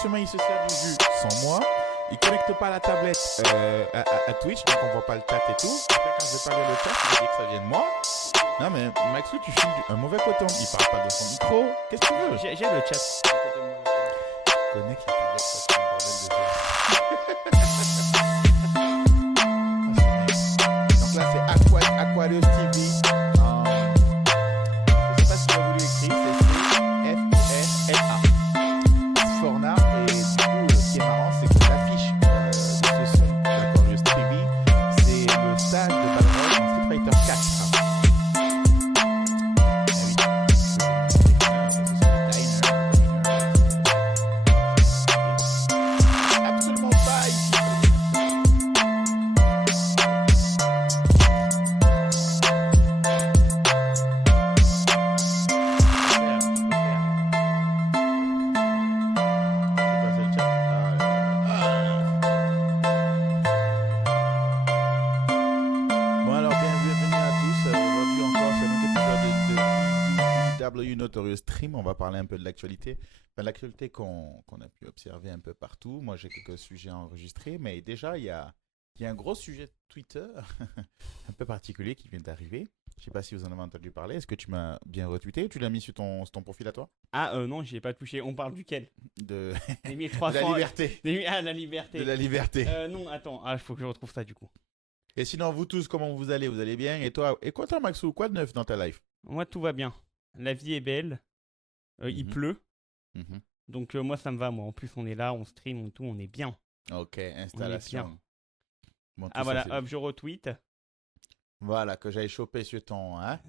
justement, il se sert du jus sans moi. Il connecte pas la tablette à Twitch, donc on voit pas le chat et tout. Après, quand je vais pas lire le chat, je dis que ça vient de moi. Non, mais Maxou, tu filmes un mauvais coton. Il parle pas dans son micro. Qu'est-ce que tu veux? J'ai le chat. Connecte la tablette, ça, c'est un bordel de jeu. Donc là, c'est Aquarius TV. Je sais pas si tu as voulu écrire, c'est C-F-O-R-L-A. Fornard. Et du coup, ce qui est marrant, c'est que l'affiche de ce son d'Aquarius TV, c'est le stage de Balrog dans Street Fighter 4. Notorious Stream, on va parler un peu de l'actualité. Enfin, l'actualité qu'on a pu observer un peu partout. Moi, j'ai quelques sujets enregistrés, mais déjà, il y a un gros sujet de Twitter un peu particulier qui vient d'arriver. Je ne sais pas si vous en avez entendu parler. Est-ce que tu m'as bien retweeté ou tu l'as mis sur ton profil à toi? Ah non, j'y ai pas touché. On parle duquel? De... Des 1300... de la liberté. Ah, la liberté. De la liberté. Non, attends. Ah, il faut que je retrouve ça du coup. Et sinon, vous tous, comment vous allez? Vous allez bien? Et toi, Maxou, quoi de neuf dans ta life? Moi, tout va bien. La vie est belle. Il pleut. Donc moi, ça me va. Moi, en plus, on est là, on stream, on tout, on est bien. Ok, installation. Bon, ah voilà, hop, je retweet. Voilà, que j'aille choper sur ton... Hein?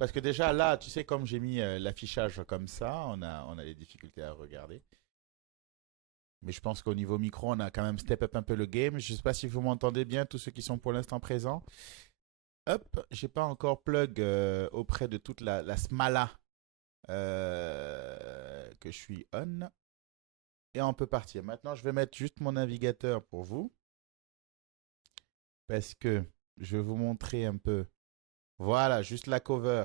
Parce que déjà, là, tu sais, comme j'ai mis l'affichage comme ça, on a des difficultés à regarder. Mais je pense qu'au niveau micro, on a quand même step up un peu le game. Je ne sais pas si vous m'entendez bien, tous ceux qui sont pour l'instant présents. Hop, j'ai pas encore plug auprès de toute la smala que je suis on. Et on peut partir. Maintenant, je vais mettre juste mon navigateur pour vous. Parce que je vais vous montrer un peu. Voilà, juste la cover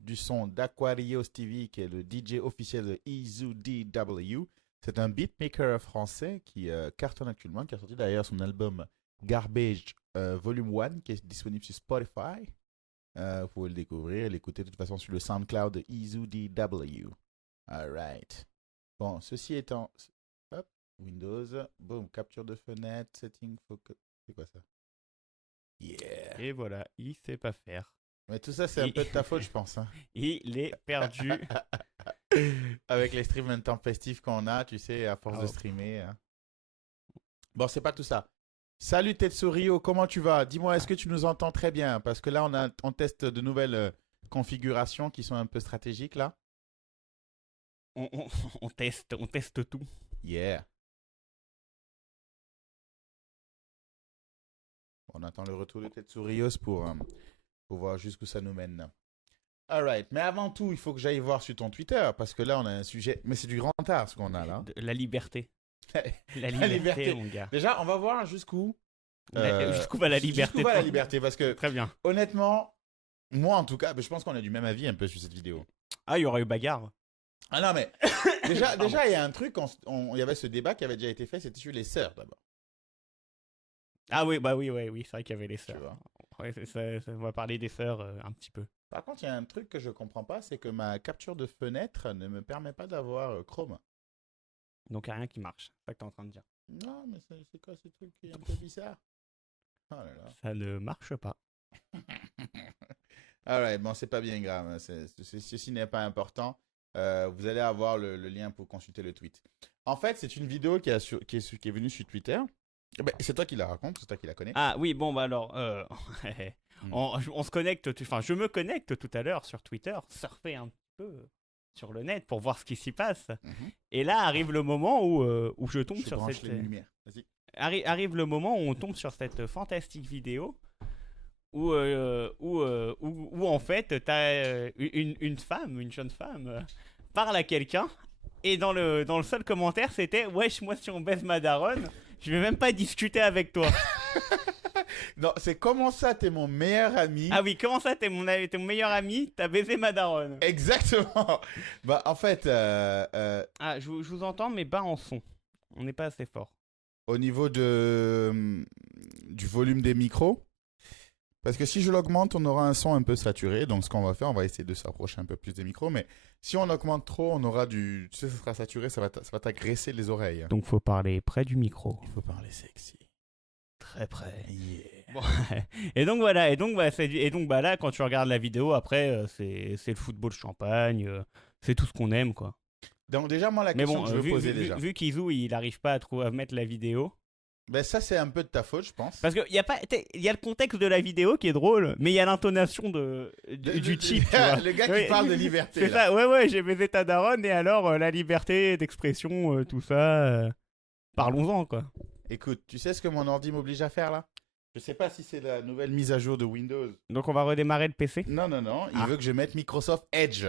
du son d'Aquarius TV, qui est le DJ officiel de EZUDW. C'est un beatmaker français qui cartonne actuellement, qui a sorti d'ailleurs son album Garbage Volume 1, qui est disponible sur Spotify. Vous pouvez le découvrir et l'écouter de toute façon sur le SoundCloud de EZUDW. Alright. Bon, ceci étant... Hop, Windows. Boom, capture de fenêtre, setting, focus. C'est quoi ça? Yeah. Et voilà, il sait pas faire. Mais tout ça, c'est un peu de ta faute, je pense. Hein. Il est perdu. Avec les streams intempestifs qu'on a, tu sais, à force de streamer. Hein. Bon, c'est pas tout ça. Salut Tetsurio, comment tu vas? Dis-moi, est-ce que tu nous entends très bien? Parce que là, on teste de nouvelles configurations qui sont un peu stratégiques, là. On teste tout. Yeah. On attend le retour de Tetsurios pour voir jusqu'où ça nous mène. Alright, mais avant tout, il faut que j'aille voir sur ton Twitter, parce que là, on a un sujet... Mais c'est du grand art, ce qu'on a, là. La liberté. La liberté, mon gars. Déjà, on va voir jusqu'où... jusqu'où va la liberté. Jusqu'où va la liberté, parce que... Très bien. Honnêtement, moi, en tout cas, je pense qu'on a du même avis un peu sur cette vidéo. Ah, il y aurait eu bagarre. Ah non, mais... déjà, il y a un truc, il y avait ce débat qui avait déjà été fait, c'était sur les sœurs, d'abord. Ah oui, bah oui, c'est vrai qu'il y avait les sœurs. Ouais, on va parler des sœurs un petit peu. Par contre, il y a un truc que je comprends pas, c'est que ma capture de fenêtre ne me permet pas d'avoir Chrome. Donc il n'y a rien qui marche, c'est ça que tu es en train de dire. Non, mais c'est quoi ce truc qui est un peu bizarre? Oh là là. Ça ne marche pas. Alright, bon, c'est pas bien grave, ceci n'est pas important. Vous allez avoir le lien pour consulter le tweet. En fait, c'est une vidéo qui est venue sur Twitter. Ben, c'est toi qui la raconte, c'est toi qui la connais. Ah oui, bon bah alors, on se connecte, enfin je me connecte tout à l'heure sur Twitter, surfer un peu sur le net pour voir ce qui s'y passe. Et là arrive le moment où je tombe sur cette... Arrive le moment où on tombe sur cette fantastique vidéo où en fait t'as une femme, une jeune femme, parle à quelqu'un et dans le seul commentaire c'était « Wesh, moi si on baise ma daronne, je vais même pas discuter avec toi. » Non, c'est comment ça, t'es mon meilleur ami. Ah oui, comment ça, t'es mon meilleur ami, t'as baisé ma daronne. Exactement. Bah, en fait, Ah, je vous entends, mais bas en son. On n'est pas assez fort. au niveau du volume des micros, parce que si je l'augmente, on aura un son un peu saturé. Donc, ce qu'on va faire, on va essayer de s'approcher un peu plus des micros. Mais si on augmente trop, on aura du. Tu sais, ça sera saturé, ça va t'agresser les oreilles. Donc faut parler près du micro. Il faut parler sexy. Très près. Yeah. Bon, et donc voilà, et donc bah là quand tu regardes la vidéo après c'est le football champagne, c'est tout ce qu'on aime quoi. Donc, déjà, moi, la Mais question bon, que je veux poser déjà. vu qu'Izu il arrive pas à mettre la vidéo. Ben, ça, c'est un peu de ta faute, je pense. Parce qu'il y a pas, il y a le contexte de la vidéo qui est drôle, mais il y a l'intonation du type. Tu vois. Le gars qui Oui, parle de liberté. C'est là. ça, ouais, j'ai baisé ta daronne et alors la liberté d'expression, tout ça, parlons-en quoi. Écoute, tu sais ce que mon ordi m'oblige à faire là? Je sais pas si c'est la nouvelle mise à jour de Windows. Donc on va redémarrer le PC. Non, il veut que je mette Microsoft Edge.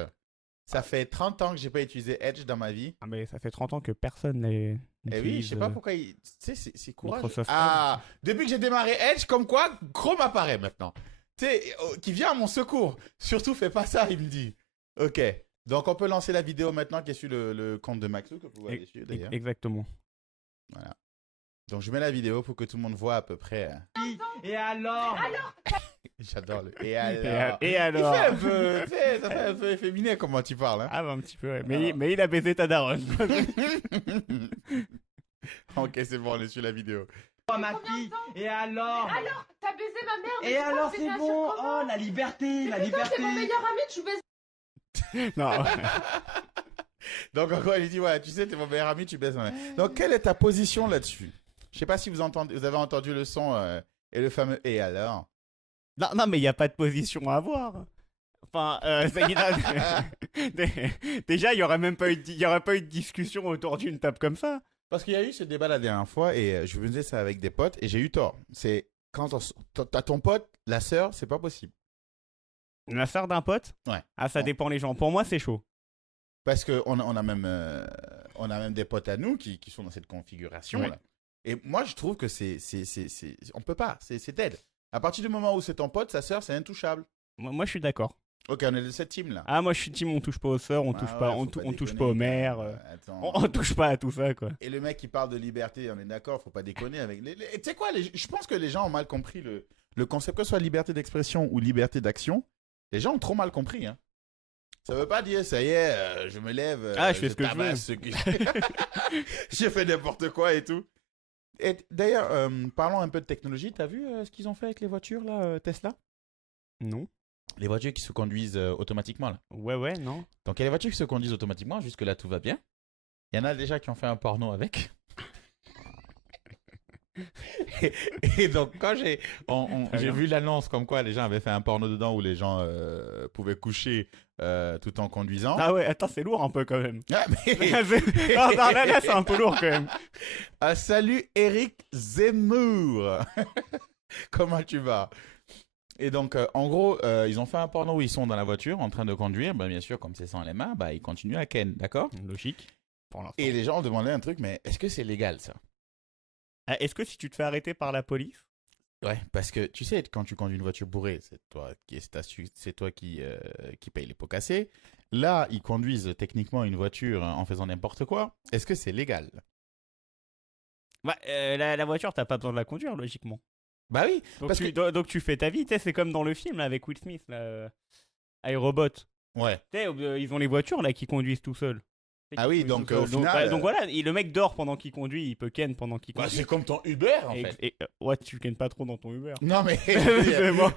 Ça fait 30 ans que j'ai pas utilisé Edge dans ma vie. Ah mais ça fait 30 ans que personne n'est. Eh oui, je sais pas pourquoi il... Tu sais, c'est courageux. Microsoft Ah, depuis que j'ai démarré Edge, comme quoi, Chrome apparaît maintenant. Tu sais, qui vient à mon secours. Surtout, fais pas ça, il me dit. Ok. Donc, on peut lancer la vidéo maintenant qui est sur le compte de Maxou, que vous voyez dessus d'ailleurs. Exactement. Voilà. Donc, je mets la vidéo pour que tout le monde voit à peu près. Et alors J'adore le. Et alors. Et alors Il fait un peu. Tu sais, ça fait un peu efféminé comment tu parles. Hein. Ah bah un petit peu, ouais. Alors. Mais il a baisé ta daronne. Ok, c'est bon, on est sur la vidéo. Oh ma fille Et alors Alors, t'as baisé ma mère, mais Et tu penses alors que c'est un bon surcommande. Oh la liberté La Mais putain, liberté c'est mon meilleur ami, tu baises. Non. Donc, encore, il dit ouais, tu sais, t'es mon meilleur ami, tu baisses ma mère. Donc, quelle est ta position là-dessus? Je sais pas si vous avez entendu le son et le fameux et alors. Non, mais il n'y a pas de position à avoir. Enfin, déjà, il n'y aurait même pas eu de discussion autour d'une table comme ça. Parce qu'il y a eu ce débat la dernière fois et je faisais ça avec des potes et j'ai eu tort. C'est quand t'as ton pote, la sœur, c'est pas possible. La sœur d'un pote? Ouais. Ah, ça dépend les gens. Pour moi, c'est chaud. Parce qu'on a même des potes à nous qui sont dans cette configuration-là. Ouais. Et moi, je trouve que on peut pas, c'est dead. À partir du moment où c'est ton pote, sa sœur, c'est intouchable. Moi, je suis d'accord. Ok, on est de cette team-là. Ah, moi, je suis team, on touche pas aux sœurs, on touche pas, ouais, on, faut on touche déconner, pas aux mères. Attends. On touche pas à tout ça, quoi. Et le mec qui parle de liberté, on est d'accord, faut pas déconner avec tu sais quoi, je pense que les gens ont mal compris le concept, que ce soit liberté d'expression ou liberté d'action. Les gens ont trop mal compris, hein. Ça veut pas dire, ça y est, je me lève, je fais ce que je veux. tabasse je fais n'importe quoi et tout. Et d'ailleurs, parlons un peu de technologie. T'as vu ce qu'ils ont fait avec les voitures, là, Tesla? Non. Les voitures qui se conduisent automatiquement, là. Ouais, non. Donc, il y a les voitures qui se conduisent automatiquement. Jusque-là, tout va bien. Il y en a déjà qui ont fait un porno avec. et donc, quand j'ai vu l'annonce comme quoi les gens avaient fait un porno dedans où les gens pouvaient coucher tout en conduisant. Ah ouais, attends, c'est lourd un peu quand même. Ah, mais... non, là, c'est un peu lourd quand même. Salut Eric Zemmour. Comment tu vas? Et donc, en gros, ils ont fait un porno où ils sont dans la voiture en train de conduire. Ben, bien sûr, comme c'est sans les mains, bah, ils continuent à ken, d'accord? Logique. Pour l'instant. Et les gens ont demandé un truc, mais est-ce que c'est légal ça? Est-ce que si tu te fais arrêter par la police? Ouais, parce que tu sais, quand tu conduis une voiture bourrée, c'est toi qui paye les pots cassés. Là, ils conduisent techniquement une voiture en faisant n'importe quoi. Est-ce que c'est légal? Bah, la voiture, t'as pas besoin de la conduire, logiquement. Bah oui. Donc tu fais ta vie, tu sais, c'est comme dans le film là, avec Will Smith, là, iRobot. Ouais. Tu sais, ils ont les voitures là qui conduisent tout seuls. Ah oui, donc au final... donc voilà, le mec dort pendant qu'il conduit, il peut ken pendant qu'il Bah, conduit. c'est comme ton Uber, en fait. Ouais, tu kennes pas trop dans ton Uber. Non, mais... c'est bon,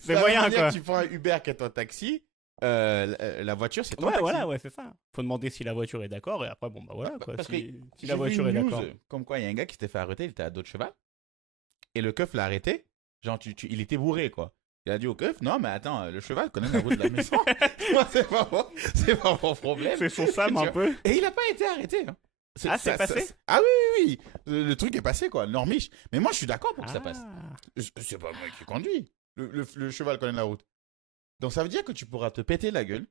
c'est moyen, quoi. Tu prends un Uber qui est ton taxi, la voiture, c'est ton taxi. Voilà, ouais, c'est ça. Faut demander si la voiture est d'accord, et après, bon, bah voilà, quoi. Parce Si que la voiture j'ai est vu une d'accord. news comme quoi il y a un gars qui s'était fait arrêter, il était à dos de cheval, et le keuf l'a arrêté, genre il était bourré, quoi. Il a dit au keuf, non mais attends, le cheval connaît la route de la maison. Moi, c'est pas mon problème. C'est son Sam un peu. Et il a pas été arrêté. Hein. C'est passé? Ah oui. Le truc est passé, quoi, normiche. Mais moi je suis d'accord pour que ça passe. C'est pas moi qui conduis. Le cheval connaît la route. Donc ça veut dire que tu pourras te péter la gueule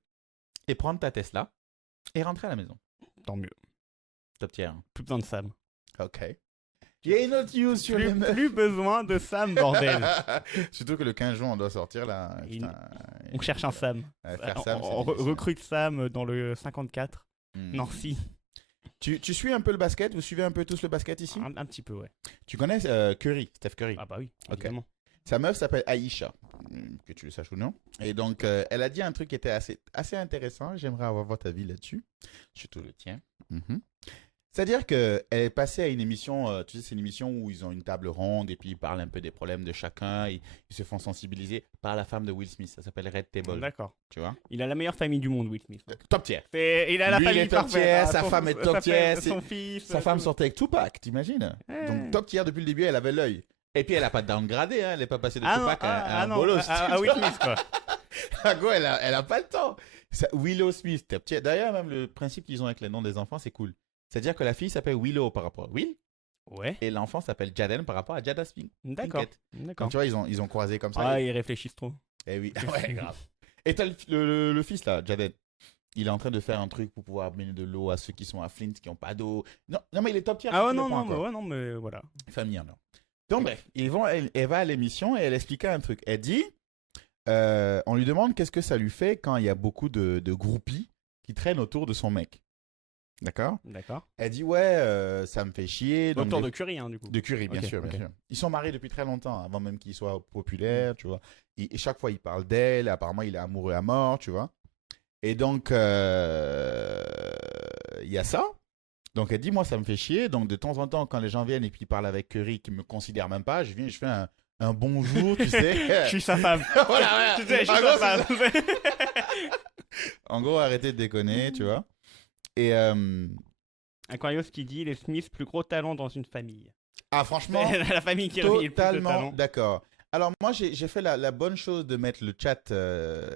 et prendre ta Tesla et rentrer à la maison. Tant mieux. Top tier. Plus besoin de Sam. Ok. Il y a une autre news sur les meufs. Plus besoin de Sam, bordel. Surtout que le 15 juin, on doit sortir là. Putain. On cherche un Sam. Faire Sam, On c'est difficile. recrute Sam dans le 54. Hmm. Nancy. Tu suis un peu le basket? Vous suivez un peu tous le basket ici? Un petit peu, ouais. Tu connais Curry, Steph Curry? Ah bah oui, Ok. évidemment. Sa meuf s'appelle Aïcha, que tu le saches ou non. Et donc, elle a dit un truc qui était assez intéressant. J'aimerais avoir votre avis là-dessus. Surtout le tien. Mhm. C'est-à-dire qu'elle est passée à une émission, tu sais, c'est une émission où ils ont une table ronde et puis ils parlent un peu des problèmes de chacun. Ils se font sensibiliser par la femme de Will Smith. Ça s'appelle Red Table. D'accord. Tu vois? Il a la meilleure famille du monde, Will Smith. Top tier. Il a la Lui, il famille est top parfaite. tier, hein. sa femme est top tier, Son fils. Sa femme sortait avec Tupac, t'imagines? Ouais. Donc, top tier depuis le début, elle avait l'œil. Et puis, elle n'a pas downgradé, hein. Elle n'est pas passée de Tupac à un non, bolos. à Will Smith, quoi. Ah, quoi, elle a pas le temps. Willow Smith, top tier. D'ailleurs, même le principe qu'ils ont avec les noms des enfants, c'est cool. C'est-à-dire que la fille s'appelle Willow par rapport à Will, Ouais, et l'enfant s'appelle Jaden par rapport à Jada Pinkett. d'accord. Donc, D'accord. tu vois, ils ont croisé comme ça. Ah, ils réfléchissent trop. Eh oui, ouais, grave. Et t'as le fils, là, Jaden. Il est en train de faire un truc pour pouvoir amener de l'eau à ceux qui sont à Flint, qui n'ont pas d'eau. Non, mais il est top tier. Ah ouais, tu le non, prends, non, quoi. non, mais voilà. Famille, non. Donc, bref, elle va à l'émission et elle expliquait un truc. Elle dit, on lui demande qu'est-ce que ça lui fait quand il y a beaucoup de groupies qui traînent autour de son mec. D'accord? D'accord. Elle dit, ouais, ça me fait chier. Donc, Autour de Curry, hein, du coup. de Curry, bien Ok, sûr, bien ok. sûr. Ils sont mariés depuis très longtemps, avant même qu'ils soient populaires, tu vois. Et chaque fois, il parle d'elle. Apparemment, il est amoureux à mort, tu vois. Et donc, il y a ça. Donc, elle dit, moi, ça me fait chier. Donc, de temps en temps, quand les gens viennent et puis parlent avec Curry, qui me considère même pas, je viens, je fais un bonjour, tu sais. Je suis sa femme. Voilà, Tu sais, je suis En sa gros, femme. En gros, arrêtez de déconner, tu vois. Et, Aquarius qui dit les Smiths, plus gros talent dans une famille. franchement, C'est la famille qui réunit le plus de totalement talent. d'accord. Alors, moi, j'ai fait la bonne chose de mettre le chat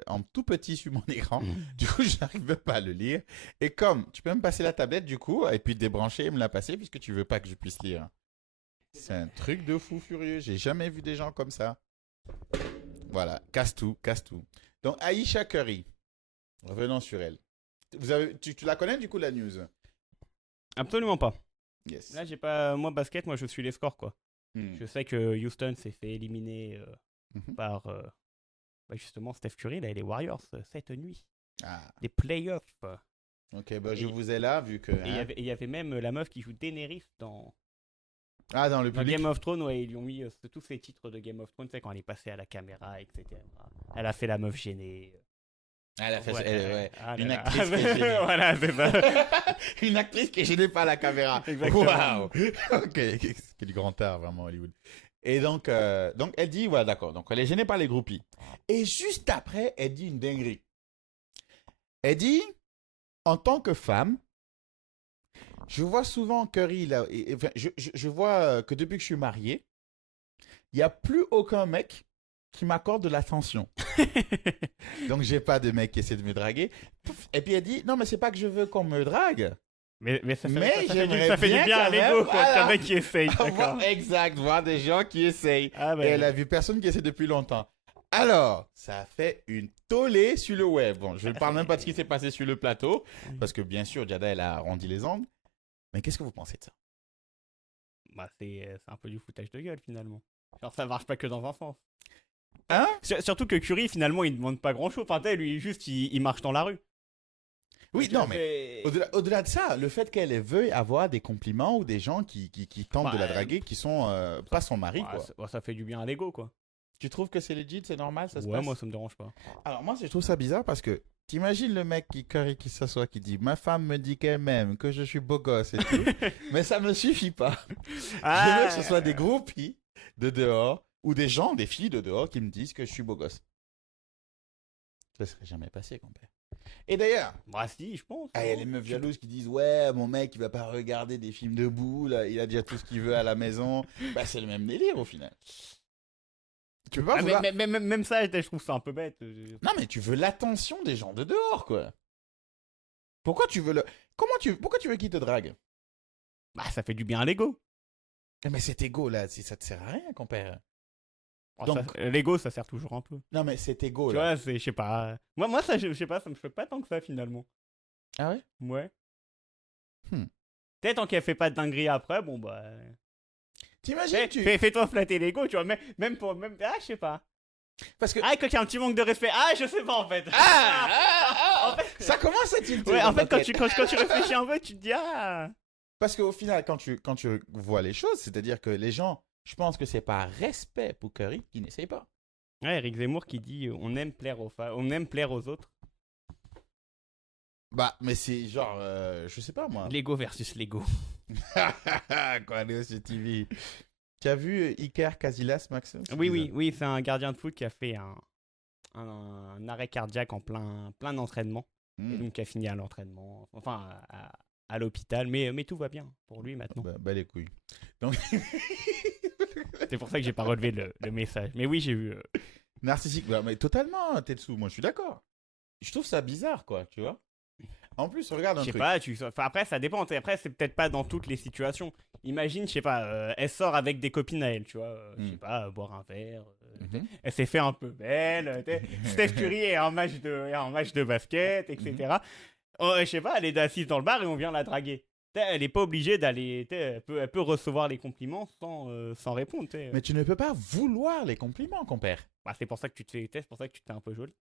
en tout petit sur mon écran. Du coup, je n'arrive pas à le lire. Et comme tu peux me passer la tablette, du coup, et puis débrancher et me la passer, puisque tu veux pas que je puisse lire. C'est un truc de fou furieux. J'ai jamais vu des gens comme ça. Voilà, casse tout, casse tout. Donc, Aïcha Curry. Revenons sur elle. Tu la connais, du coup, la news? Absolument pas. Yes. Là, j'ai pas. Moi, basket, moi, je suis les scores, quoi. Hmm. Je sais que Houston s'est fait éliminer Mhm. par justement Steph Curry, là, et les Warriors cette nuit. Ah, Les playoffs. ok, bah, je Et- vous ai là, vu que... Et il hein. y avait même la meuf qui joue Daenerys dans Ah, dans le public. Game of Thrones. Ouais, ils lui ont mis tous ces titres de Game of Thrones, tu sais, quand elle est passée à la caméra, etc. Elle a fait la meuf gênée. Elle a fait Ouais, ouais. ah là Une là. actrice qui est gênée. Voilà, c'est ça. Une actrice qui est gênée par la caméra. Exactement. Waouh. Ok, c'est du grand art, vraiment, Hollywood. Et donc elle dit, voilà, d'accord. Donc, elle est gênée par les groupies. Et juste après, elle dit une dinguerie. Elle dit, en tant que femme, je vois souvent Curry, là, enfin, je vois que depuis que je suis marié, il n'y a plus aucun mec qui m'accorde de l'attention. Donc, j'ai pas de mec qui essaie de me draguer. Et puis, elle dit, non, mais c'est pas que je veux qu'on me drague. Mais ça fait, Mais j'aimerais ça fait du bien bien à quand même, l'ego, quoi. voilà. Qu'un mec qui essaye, d'accord. Voir, exact, voir des gens qui essayent. Ah, bah, Et elle a vu personne qui essaie depuis longtemps. Alors, ça a fait une tollée sur le web. Bon, je ne parle même pas de ce qui s'est passé sur le plateau, parce que bien sûr, Jada, elle a arrondi les angles. Mais qu'est-ce que vous pensez de ça? bah, c'est un peu du foutage de gueule, finalement. Genre, ça marche pas que dans un sens. Hein? Surtout que Curry, finalement, il demande pas grand-chose. Enfin, tu sais, lui, juste, il marche dans la rue. Oui, Tu non, vois, mais c'est- au-delà de ça, le fait qu'elle veuille avoir des compliments ou des gens qui tentent de la Ouais. draguer, qui sont pas son mari, Ouais, quoi. ça fait du bien à l'ego, quoi. Tu trouves que c'est legit, c'est normal, ça se Ouais, passe? moi, ça me dérange pas. Alors moi, je trouve ça bizarre parce que t'imagines le mec qui s'assoit, qui dit « Ma femme me dit qu'elle m'aime, que je suis beau gosse et tout, mais ça me suffit pas. Je veux que ce soit des groupies de dehors ou des gens, des filles de dehors qui me disent que je suis beau gosse. » Ça serait jamais passé, compère. Et d'ailleurs, Bah, si, je pense. il y a hein. les meufs jalouses qui disent « Ouais, mon mec, il va pas regarder des films debout, là, il a déjà tout ce qu'il veut à la maison. » Bah c'est le même délire au final. Tu peux pas Ah, vouloir- même ça, je trouve ça un peu bête. Non, mais tu veux l'attention des gens de dehors, quoi. Pourquoi tu veux le... Pourquoi tu veux qu'ils te draguent? Bah, ça fait du bien à l'ego. Mais cet ego là, ça te sert à rien, compère. Oh, Donc- l'ego, ça sert toujours un peu. Non, mais cet ego Tu là. vois, je sais pas. Moi, ça, je sais pas, ça me fait pas tant que ça, finalement. Ah ouais? Ouais. Hmm. Peut-être tant qu'elle fait pas de dinguerie après, bon, bah. T'imagines, Fais-toi flatter l'ego, tu vois. Même pour. Ah, je sais pas. Parce que... Ah, quand il y a un petit manque de respect. Ah, je sais pas en fait. En fait- Ça commence à tilter. Ouais, en dans fait, ta quand tête. tu réfléchis un peu, tu te dis ah. Parce qu'au final, quand tu vois les choses, c'est-à-dire que les gens, je pense que c'est par respect pour Curry qu'ils n'essayent pas. Ouais, Eric Zemmour qui dit on aime plaire on aime plaire aux autres. Bah, mais c'est genre, je sais pas moi. Lego versus Lego. Quoi, Léo sur TV. Tu as vu Iker Casillas, Max? Oui, c'est un gardien de foot qui a fait un arrêt cardiaque en plein entraînement. Et donc qui a fini à l'entraînement, enfin à l'hôpital, mais tout va bien pour lui maintenant. Bah les couilles. Donc... C'est pour ça que j'ai pas relevé le message. Mais oui, j'ai vu. Narcissique, bah, mais totalement, Tetsu, moi je suis d'accord. Je trouve ça bizarre, quoi, tu vois. En plus, regarde un Je sais truc. pas, enfin, après ça dépend. Après, c'est peut-être pas dans toutes les situations. Imagine, je sais pas, elle sort avec des copines à elle, tu vois. Je sais pas, boire un verre. Mhm. Elle s'est fait un peu belle. Steph Curry est en match de basket, etc. Oh, je sais pas, elle est assise dans le bar et on vient la draguer. Elle est pas obligée d'aller. Elle peut recevoir les compliments sans répondre. Mais tu ne peux pas vouloir les compliments, compère. Bah, c'est pour ça que tu te fais. C'est pour ça que tu te fais un peu jolie.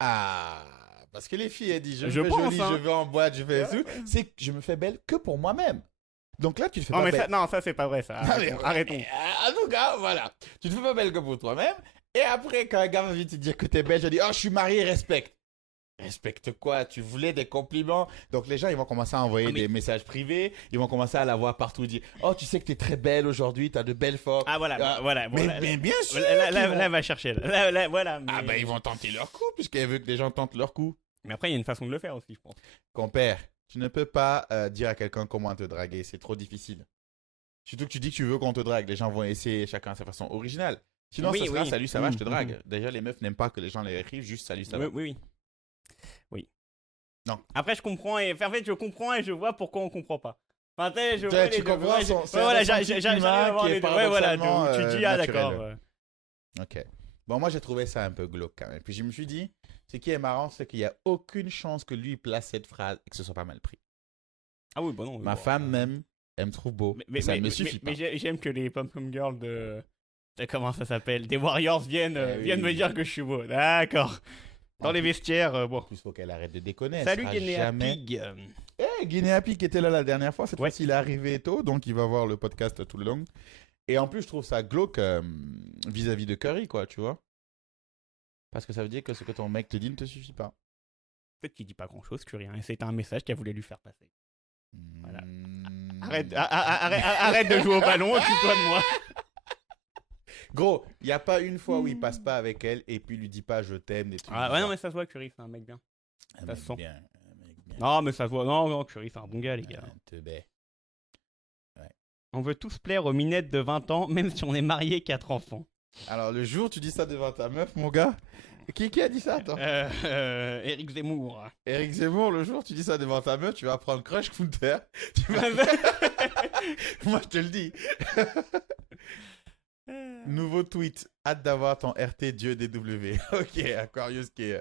Ah, parce que les filles, elles disent je Je me fais pense, jolie, hein. je vais en boîte, je vais tout. C'est que je me fais belle que pour moi-même. Donc là, tu te fais Non, pas mais belle. ça c'est pas vrai, ça. Arrêtons. En tout cas, voilà. Tu te fais pas belle que pour toi-même. Et après, quand un gars va vite te dire que t'es belle, je dis, oh, je suis marié, respecte. Respecte quoi? Tu voulais des compliments? Donc les gens, ils vont commencer à envoyer des messages privés. Ils vont commencer à la voir partout. Dire, oh, tu sais que t'es très belle aujourd'hui, t'as de belles formes. Ah, voilà, voilà. Bon, Mais bien sûr. Là, qu'ils vont- elle va chercher. Là, voilà. Ah, ben, ils vont tenter leur coup, puisqu'elle veut que les gens tentent leur coup. Mais après, il y a une façon de le faire aussi, je pense. Compère, tu ne peux pas dire à quelqu'un comment te draguer. C'est trop difficile. Surtout que tu dis que tu veux qu'on te drague. Les gens vont essayer chacun à sa façon originale. Sinon, Oui, ça sera oui. salut, ça va, je te drague. Déjà, les meufs n'aiment pas que les gens les écrivent juste salut, ça va. Oui. Non. Après, je comprends et en fait, je comprends et je vois pourquoi on comprend pas. Enfin, tu sais, je Tu vois tu les deux. comprends Ouais, son- c'est un voilà, ressenti j'arrive à humain voir qui est les deux. Ouais, voilà, paradoxalement, tu dis, ah, naturel. d'accord. Ok. Bon, moi, j'ai trouvé ça un peu glauque quand même. Puis je me suis dit, ce qui est marrant, c'est qu'il n'y a aucune chance que lui place cette phrase et que ce soit pas mal pris. Ah oui, bon, non. Ma femme même, elle me trouve beau. Mais ça ne me suffit pas. Mais j'aime que les pom-pom girls comment ça s'appelle? Des Warriors viennent me dire que je suis beau. D'accord. Dans les vestiaires, bon. En plus, il faut qu'elle arrête de déconner. Salut sera Guinea jamais... Pig. Guinea Pig était là la dernière fois. Cette Ouais. fois-ci, il est arrivé tôt, donc il va voir le podcast tout le long. Et en plus, je trouve ça glauque vis-à-vis de Curry, quoi, tu vois. Parce que ça veut dire que ce que ton mec te dit ne te suffit pas. Peut-être qu'il dit pas grand-chose, Curry. Hein, et c'est un message qu'elle voulait lui faire passer. Voilà. Hmm. Arrête de jouer au ballon, occupe-toi de moi. Gros, il n'y a pas une fois où il passe pas avec elle et puis il lui dit pas je t'aime, des trucs. Ah du ouais, non, genre. mais ça se voit, Curry, c'est un mec bien. Un ça mec se sent. bien, un mec bien. Non, mais ça se voit. Non, Curry, c'est un bon gars, les gars. Un teubé. On veut tous plaire aux minettes de 20 ans, même si on est marié 4 enfants. Alors, le jour tu dis ça devant ta meuf, mon gars, qui a dit ça, toi Eric Zemmour. Eric Zemmour, le jour tu dis ça devant ta meuf, tu vas prendre Crush Counter. Moi, je te le dis. Nouveau tweet. Hâte d'avoir ton RT Dieu DW. Ok, Aquarius qui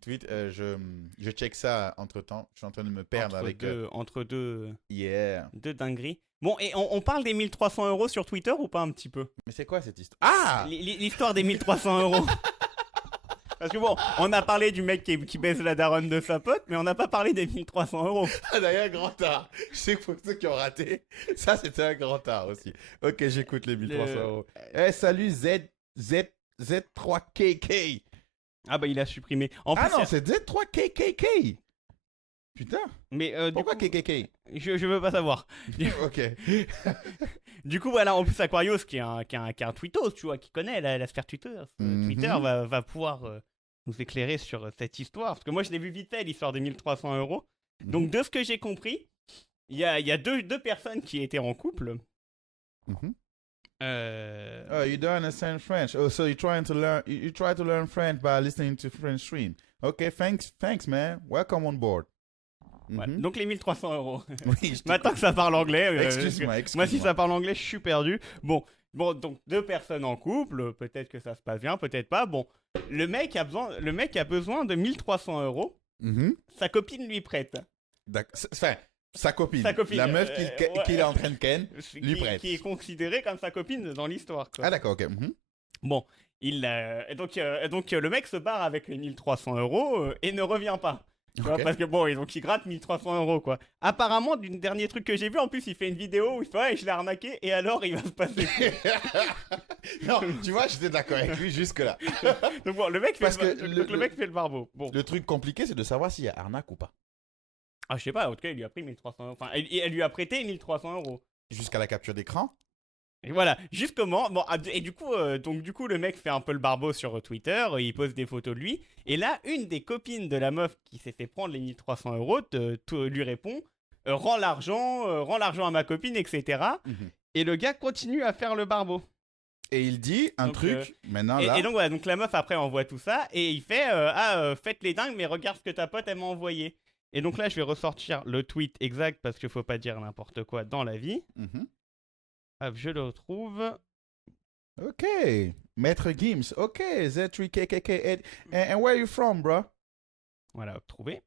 tweet. Je check ça entre temps. Je suis en train de me perdre avec. Entre deux Yeah. dingueries. Bon, et on parle des 1300 € sur Twitter ou pas un petit peu? Mais c'est quoi cette histoire? Ah L'histoire des 1300 €. Parce que bon, on a parlé du mec qui baise la daronne de sa pote, mais on n'a pas parlé des 1300 €. Ah, d'ailleurs, grand art. Je sais que pour ceux qui ont raté, ça c'était un grand art aussi. Ok, j'écoute les 1300 €. Eh, salut Z3KK. Ah bah il a supprimé. En Ah plus, non, c'est Z3KKK. Putain, mais pourquoi KKK? je veux pas savoir. Ok. Du coup, voilà, en plus, Aquarius, qui est un tweetos, tu vois, qui connaît la sphère Twitter, Mhm. Twitter va pouvoir nous éclairer sur cette histoire. Parce que moi, je l'ai vu vite fait, l'histoire des 1300 €. Donc, de ce que j'ai compris, il y a deux personnes qui étaient en couple. Mhm. Euh, Oh, you don't understand French. Oh, so you try to learn French by listening to French stream. Okay, thanks, man. Welcome on board. voilà. Mhm. Donc, les 1300 €. Oui, je Maintenant que ça parle anglais, Excuse-moi. moi, si ça parle anglais, je suis perdu. Bon, donc deux personnes en couple, peut-être que ça se passe bien, peut-être pas. Bon, le mec a besoin de 1300 €. Mhm. Sa copine lui prête. D'accord. Enfin, Sa copine. Sa copine, La meuf ouais. qu'il est en train de ken. Lui prête. qui est considérée comme sa copine dans l'histoire. Quoi. Ah d'accord, ok. Bon, et donc le mec se barre avec les 1300 € et ne revient pas. Tu vois, Ok. parce que bon, donc il gratte 1300 € quoi. Apparemment, du dernier truc que j'ai vu, en plus, il fait une vidéo où il fait ouais, je l'ai arnaqué et alors il va se passer. Non, tu vois, j'étais d'accord avec lui jusque-là. Donc bon, le mec fait, Parce que le mec fait le barbeau. Bon. Le truc compliqué, c'est de savoir s'il y a arnaque ou pas. Ah, je sais pas, en tout cas, il lui a pris 1300 €. Enfin, elle lui a prêté 1300 €. Jusqu'à la capture d'écran. Et voilà, justement, bon, et du coup, le mec fait un peu le barbeau sur Twitter, il pose des photos de lui, et là, une des copines de la meuf qui s'est fait prendre les 1300 € lui répond, rends l'argent à ma copine, etc. Mhm. Et le gars continue à faire le barbeau. Et il dit un Donc, truc, maintenant Et, là. et donc voilà, donc la meuf après envoie tout ça, et il fait, faites les dingues, mais regarde ce que ta pote elle m'a envoyé. Et donc là, je vais ressortir le tweet exact, parce qu'il faut pas dire n'importe quoi dans la vie. Mhm. Hop, je le retrouve. Ok. Maître Gims. Ok. Z3KKK. And where you from, bro? Voilà, trouvé.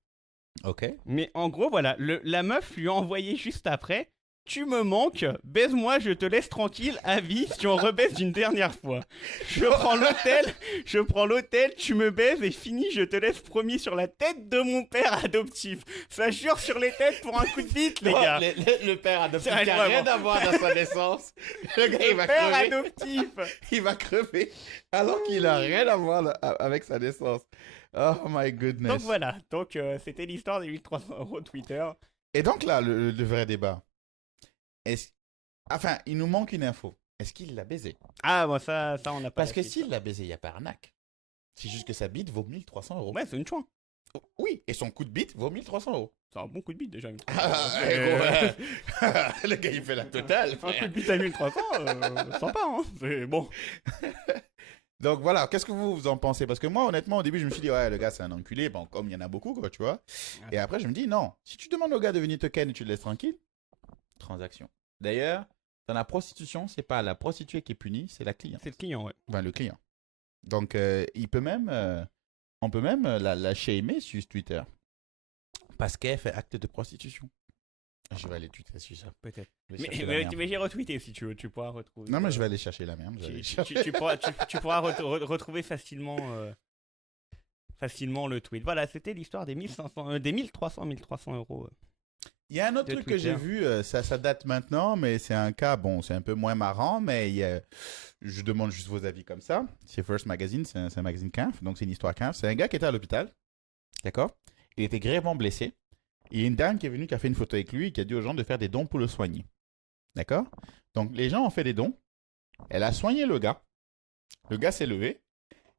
Ok. Mais en gros, voilà, la meuf lui a envoyé juste après. Tu me manques, baise-moi, je te laisse tranquille, à vie, si on rebaise d'une dernière fois. Je prends l'hôtel, tu me baises et fini, je te laisse promis sur la tête de mon père adoptif. Ça jure sur les têtes pour un coup de bite, les gars. Le père adoptif C'est qui a vraiment- rien à voir dans sa naissance. Le gars, il va Père crever. adoptif. Il va crever. Alors qu'il a rien à voir là, avec sa naissance. Oh my goodness. Donc voilà, donc c'était l'histoire des 1300 € Twitter. Et donc là, le vrai débat. Enfin, il nous manque une info. Est-ce qu'il l'a baisé? Ah, bon, ça on n'a pas. Parce la que suite. s'il l'a baisé, il n'y a pas arnaque. C'est juste que sa bite vaut 1300 €. Ouais, c'est une chouin. Oui, et son coup de bite vaut 1300 €. C'est un bon coup de bite déjà. 1300. Ah, le gars, il fait la totale. Un frère. coup de bite à 1300, sympa, hein. C'est bon. Donc voilà, qu'est-ce que vous en pensez? Parce que moi, honnêtement, au début, je me suis dit, ouais, le gars, c'est un enculé. Bon, comme il y en a beaucoup, quoi, tu vois. Et après, je me dis, non, si tu demandes au gars de venir te ken et tu le laisses tranquille, transaction. D'ailleurs, dans la prostitution, c'est pas la prostituée qui est punie, c'est la cliente. C'est le client, ouais. Enfin, le client. Donc, il peut même, on peut même la shamer sur Twitter. Parce qu'elle fait acte de prostitution. Je vais aller tweeter sur ça. Peut-être. Je vais chercher la merde. Mais j'ai retweeté si tu veux, tu pourras retrouver. Non, mais je vais aller chercher la merde. Je vais aller chercher. Tu pourras retrouver facilement le tweet. Voilà, c'était l'histoire des 1300 €. Il y a un autre de truc que j'ai Twitter. vu, ça date maintenant, mais c'est un cas, bon, c'est un peu moins marrant, mais je demande juste vos avis comme ça. C'est First Magazine, c'est un magazine CAF, donc c'est une histoire CAF. C'est un gars qui était à l'hôpital, d'accord? Il était grièvement blessé. Il y a une dame qui est venue, qui a fait une photo avec lui, et qui a dit aux gens de faire des dons pour le soigner. D'accord? Donc les gens ont fait des dons. Elle a soigné le gars. Le gars s'est levé.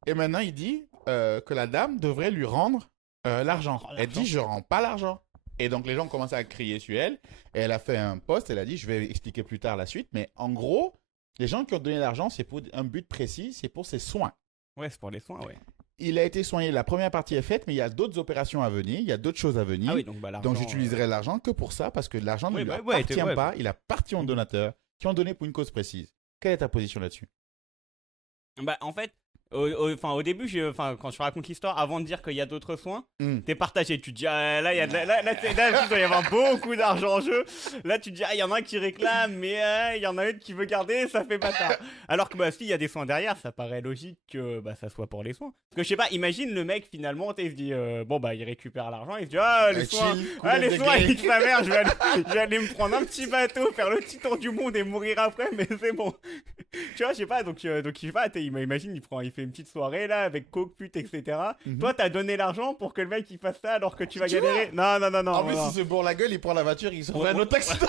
Et maintenant, il dit que la dame devrait lui rendre l'argent. Elle dit, je rends pas l'argent. Et donc, les gens ont commencé à crier sur elle. Et elle a fait un post. Elle a dit, je vais expliquer plus tard la suite. Mais en gros, les gens qui ont donné l'argent, c'est pour un but précis. C'est pour ses soins. Ouais, c'est pour les soins, ouais. Il a été soigné. La première partie est faite, mais il y a d'autres opérations à venir. Il y a d'autres choses à venir. Ah oui, donc bah, l'argent. Donc, j'utiliserai l'argent que pour ça, parce que l'argent Oui, ne lui bah, ouais, appartient ouais. pas. Il appartient aux donateurs qui ont donné pour une cause précise. Quelle est ta position là-dessus? Bah, en fait, au début, quand je raconte l'histoire, avant de dire qu'il y a d'autres soins, t'es partagé. Tu te dis, ah, là, il doit y avoir beaucoup d'argent en jeu. Là, tu te dis, ah, il y en a un qui réclame, mais il y en a une qui veut garder, ça fait bâtard. Alors que, bah, s'il y a des soins derrière, ça paraît logique que bah, ça soit pour les soins. Parce que, je sais pas, imagine le mec, finalement, il se dit, bon, bah, il récupère l'argent, il se dit, ah, les soins, il nique sa mère, je vais aller me prendre un petit bateau, faire le petit tour du monde et mourir après, mais c'est bon. Tu vois, je sais pas, donc je sais pas, imagine, il fait une petite soirée là avec coke, pute, etc. Toi, t'as donné l'argent pour que le mec il fasse ça alors que tu vas galérer. Non. En plus, il se bourre la gueule, il prend la voiture, il se fait un autre accident.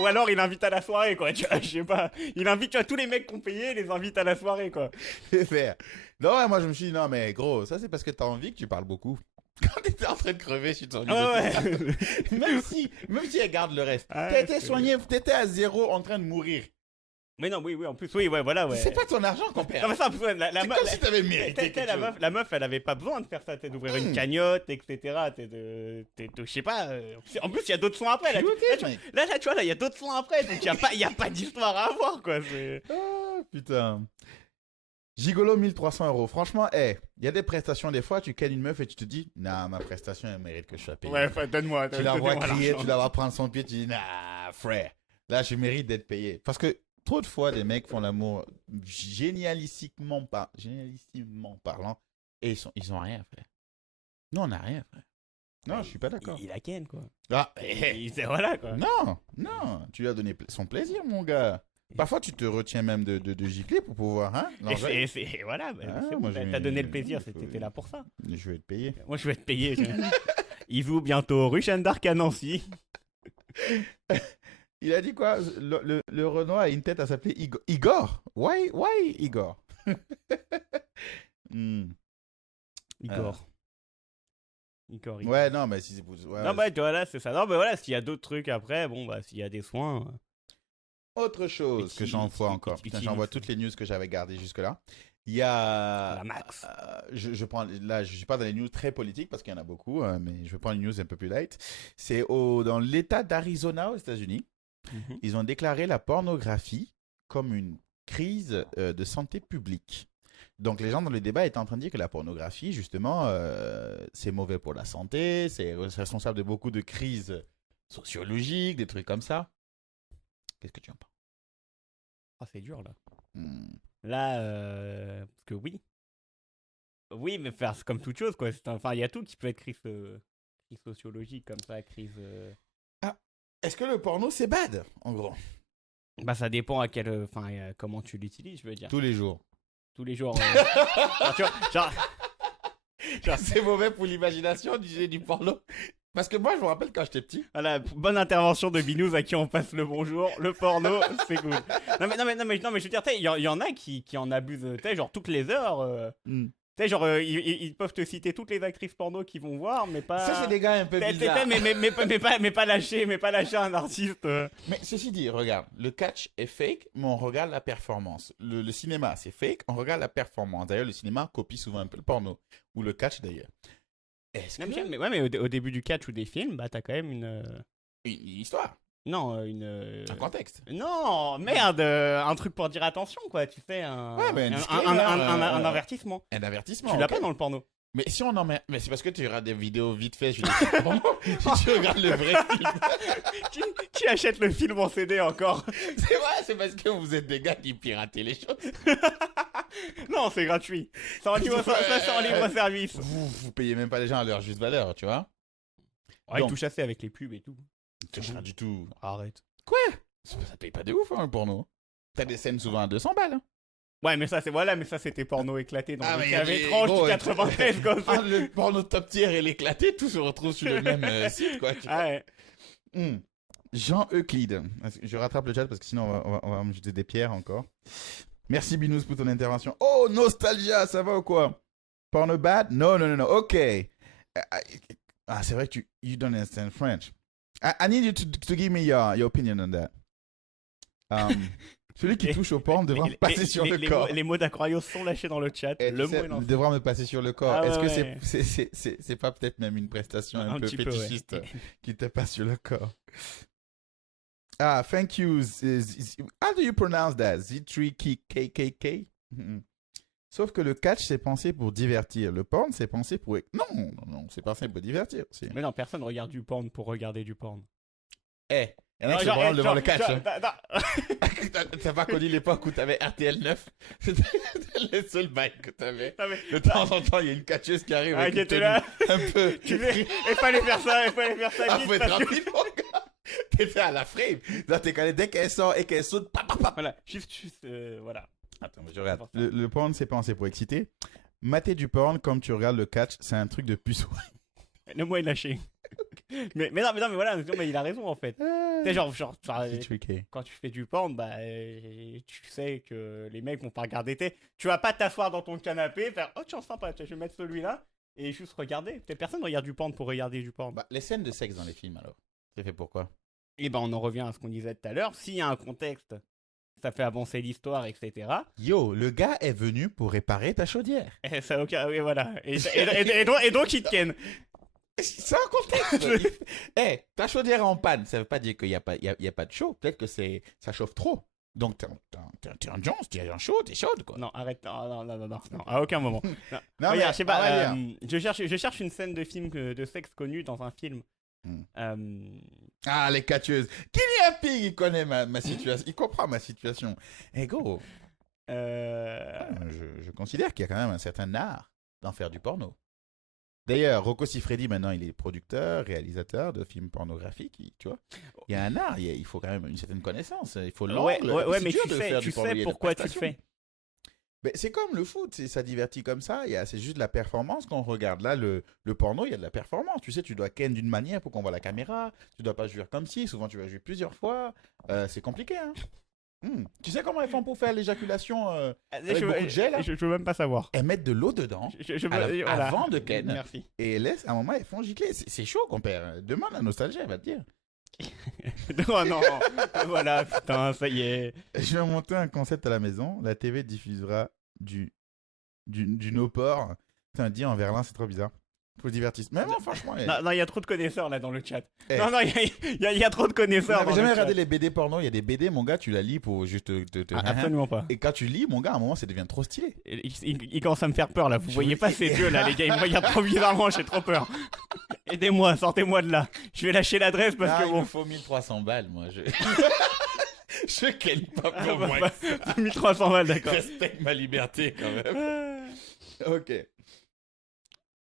Ou alors il invite à la soirée, quoi. Tu vois, je sais pas. Il invite, tu vois, tous les mecs qu'on payé, il les invite à la soirée, quoi. C'est faire. Non, ouais, moi je me suis dit, non, mais gros, ça c'est parce que t'as envie que tu parles beaucoup. Quand t'étais en train de crever, je suis ton même si elle garde le reste. Ah, T'as été c'est- soigné, t'étais à zéro en train de mourir. Mais non, oui, en plus, oui, ouais, voilà, ouais. C'est pas ton argent qu'on Non, perd. mais ça, en plus, ouais, la C'est meuf. comme si t'avais mérité quelque chose. La meuf, elle avait pas besoin de faire ça, d'ouvrir une cagnotte, etc. Je sais pas. En plus, il y a d'autres soins après. Là, là, tu vois, là, il y a d'autres soins après, donc il y a pas d'histoire à avoir, quoi. Ah, putain. Gigolo 1300 €. Franchement, il y a des prestations, des fois, tu kennes une meuf et tu te dis, nah, ma prestation, elle mérite que je sois payé. Ouais, donne-moi. Tu la vois donne-moi crier, l'argent. tu la vois prendre son pied, tu dis, nah, frère, là, je mérite d'être payé. Parce que trop de fois, des mecs font l'amour génialissimement parlant et ils ont rien, frère. Nous, on n'a rien, frère. Non, je suis pas d'accord. Il a ken, quoi. Ah, Voilà, quoi. non, tu lui as donné son plaisir, mon gars. Parfois, tu te retiens même de gicler pour pouvoir, hein, Et voilà, c'est bon, moi, t'as donné le plaisir, t'étais là pour ça. Je vais être payé. Moi, je vais te payer. Il joue bientôt rue Jeanne d'Arc à Nancy. Il a dit quoi? Le Renoir a une tête à s'appeler Igor. Why Igor? Igor. Ouais, non, mais si c'est pour... ouais, non, bah, voilà, c'est ça. Non, mais voilà, s'il y a d'autres trucs après, bon, bah, s'il y a des soins. Autre chose que j'envoie encore. Putain, j'envoie toutes les news que j'avais gardées jusque-là. Il y a... La max. Je prends... Là, je suis pas dans les news très politiques parce qu'il y en a beaucoup, mais je vais prendre une news un peu plus light. C'est dans l'État d'Arizona aux États-Unis. Ils ont déclaré la pornographie comme une crise de santé publique. Donc, les gens dans le débat étaient en train de dire que la pornographie, justement, c'est mauvais pour la santé, c'est responsable de beaucoup de crises sociologiques, des trucs comme ça. Qu'est-ce que tu en penses? Ah, c'est dur, là. Là, parce que oui. Oui, mais c'est comme toute chose, quoi. Enfin, il y a tout qui peut être crise sociologique, comme ça, crise... Est-ce que le porno, c'est bad, en gros? Bah, ça dépend à quel... Enfin, comment tu l'utilises, je veux dire. Tous les jours. Tous les jours. Genre, c'est mauvais pour l'imagination du porno. Parce que moi, je me rappelle quand j'étais petit. voilà, bonne intervention de Binous à qui on passe le bonjour. Le porno, c'est cool. Non, mais je veux dire, il y en a qui en abusent, tu sais, genre toutes les heures. Tu sais, genre, ils peuvent te citer toutes les actrices porno qu'ils vont voir, mais pas... Ça, c'est des gars un peu bizarres. Mais pas lâcher un artiste. Mais ceci dit, regarde, le catch est fake, mais on regarde la performance. Le cinéma, c'est fake, on regarde la performance. D'ailleurs, le cinéma copie souvent un peu le porno. Ou le catch, d'ailleurs. Est-ce que... Mais au début du catch ou des films, bah, t'as quand même une histoire. Non, un contexte. Non, merde, un truc pour dire attention, quoi. Tu fais un avertissement. Un avertissement. Tu l'as pas dans le porno. Mais si on en met... Mais c'est parce que tu regardes des vidéos vite fait sur les sites porno. Si tu regardes le vrai film. Qui achète le film en CD encore? C'est vrai, c'est parce que vous êtes des gars qui piratez les choses. Non, c'est gratuit. C'est en libre service. Vous payez même pas les gens à leur juste valeur, tu vois. Ouais, ils touchent assez avec les pubs et tout. C'est rien du tout. Arrête. Quoi? Ça paye pas de ouf, hein, le porno. T'as des scènes souvent à 200 balles. Hein. Ouais, mais ça, c'était porno éclaté dans les caves les étranges gros, du 93, quoi. Le porno top tier et l'éclaté, tout se retrouve sur le même site, quoi. Tu vois. Ouais. Jean Euclide. Je rattrape le chat parce que sinon, on va me jeter des pierres encore. Merci, Binous, pour ton intervention. Oh, Nostalgia, ça va ou quoi? Porno bad? Non. Ok. C'est vrai que you don't understand French. I need you to give me your opinion on that. Celui qui touche au porn devra me passer sur le corps. Les mots d'Aquarius sont lâchés dans le chat. Le mot est lancé. Devra me passer sur le corps. Ah, est-ce ouais. que c'est pas peut-être même une prestation un peu fétichiste qui te passe sur le corps? Ah, thank you. How do you pronounce that? Z3KKK? Sauf que le catch, c'est pensé pour divertir. Le porn, c'est pensé pour... Non, c'est pensé pour divertir. Mais non, personne regarde du porn pour regarder du porn. Il y en a qui se branlent devant le catch. T'as pas connu l'époque où t'avais RTL 9? C'était le seul bail que t'avais. De temps en temps, il y a une catcheuse qui arrive avec qui était là. Un peu... Il fallait faire ça vite. Faut être rapide, mon gars. T'étais à la frame. Là, t'es calé dès qu'elle sort et qu'elle saute. Voilà, juste, voilà. Attends, je regarde. Le porn, c'est pensé pour exciter. Mater du porn comme tu regardes le catch, c'est un truc de puceau. Le mot est lâché. mais non, mais voilà, mais il a raison en fait. C'est genre quand tu fais du porn, bah tu sais que les mecs vont pas regarder tu vas pas t'asseoir dans ton canapé, faire oh tiens sympa, je vais mettre celui-là et juste regarder. Personne regarde du porn pour regarder du porn. Bah, les scènes de sexe dans les films alors, c'est fait pourquoi? Et ben on en revient à ce qu'on disait tout à l'heure. S'il y a un contexte, ça fait avancer l'histoire, etc. Yo, le gars est venu pour réparer ta chaudière. Et ça oui voilà. Et donc il te ken. C'est un contexte. Ta chaudière est en panne, ça veut pas dire qu'il y a pas de chaud. Peut-être que ça chauffe trop. Donc, t'es en Jones, t'es en chaud, t'es chaude, quoi. Non, arrête. Non, à aucun moment. Non, Non, regarde, mais, je sais pas. on va dire. Je cherche une scène de film de sexe connue dans un film. Ah, les catcheuses. Kylian Pig, il connaît ma situation. Il comprend ma situation. Eh, go. Je considère qu'il y a quand même un certain art d'en faire du porno. D'ailleurs, Rocco Siffredi, maintenant, il est producteur, réalisateur de films pornographiques. Tu vois, il y a un art, il faut quand même une certaine connaissance. Il faut l'angle. Ouais, C'est mais dur de faire tu du porno, il y sais a des pourquoi tu le prestations. fais. Mais c'est comme le foot, ça divertit comme ça. C'est juste la performance qu'on regarde. Là, le porno, il y a de la performance. Tu sais, tu dois ken d'une manière pour qu'on voit la caméra. Tu dois pas jouer comme si. Souvent, tu vas jouer plusieurs fois. C'est compliqué, hein. Tu sais comment elles font pour faire l'éjaculation avec beaucoup de gel, là? Je veux même pas savoir. Elles mettent de l'eau dedans Voilà. avant de ken. Merci. Et elles laissent, à un moment, elles font gicler. C'est chaud, compère. Demande à Nostalgie, elle va te dire. Non. Voilà, putain, ça y est. Je vais monter un concept à la maison. La TV diffusera du no-port. Putain, dit en verlan, c'est trop bizarre. Faut divertir. Mais non, franchement. Non, il y a trop de connaisseurs là dans le chat. Eh. Non, il y a trop de Vous connaisseurs. n'avez dans jamais le regardé chat. les BD porno? Il y a des BD, mon gars, tu la lis pour juste te Absolument pas. Et quand tu lis, mon gars, à un moment, ça devient trop stylé. Il commence à me faire peur là. Vous voyez pas ses yeux là, les gars. Ils me regardent trop bizarrement. J'ai trop peur. Aidez-moi, sortez-moi de là. Je vais lâcher l'adresse parce Ah, que il bon. me faut 1300 balles, moi. Je ken pas Ah, pour moi. 1300 balles, d'accord. Respecte ma liberté, quand même. Ok.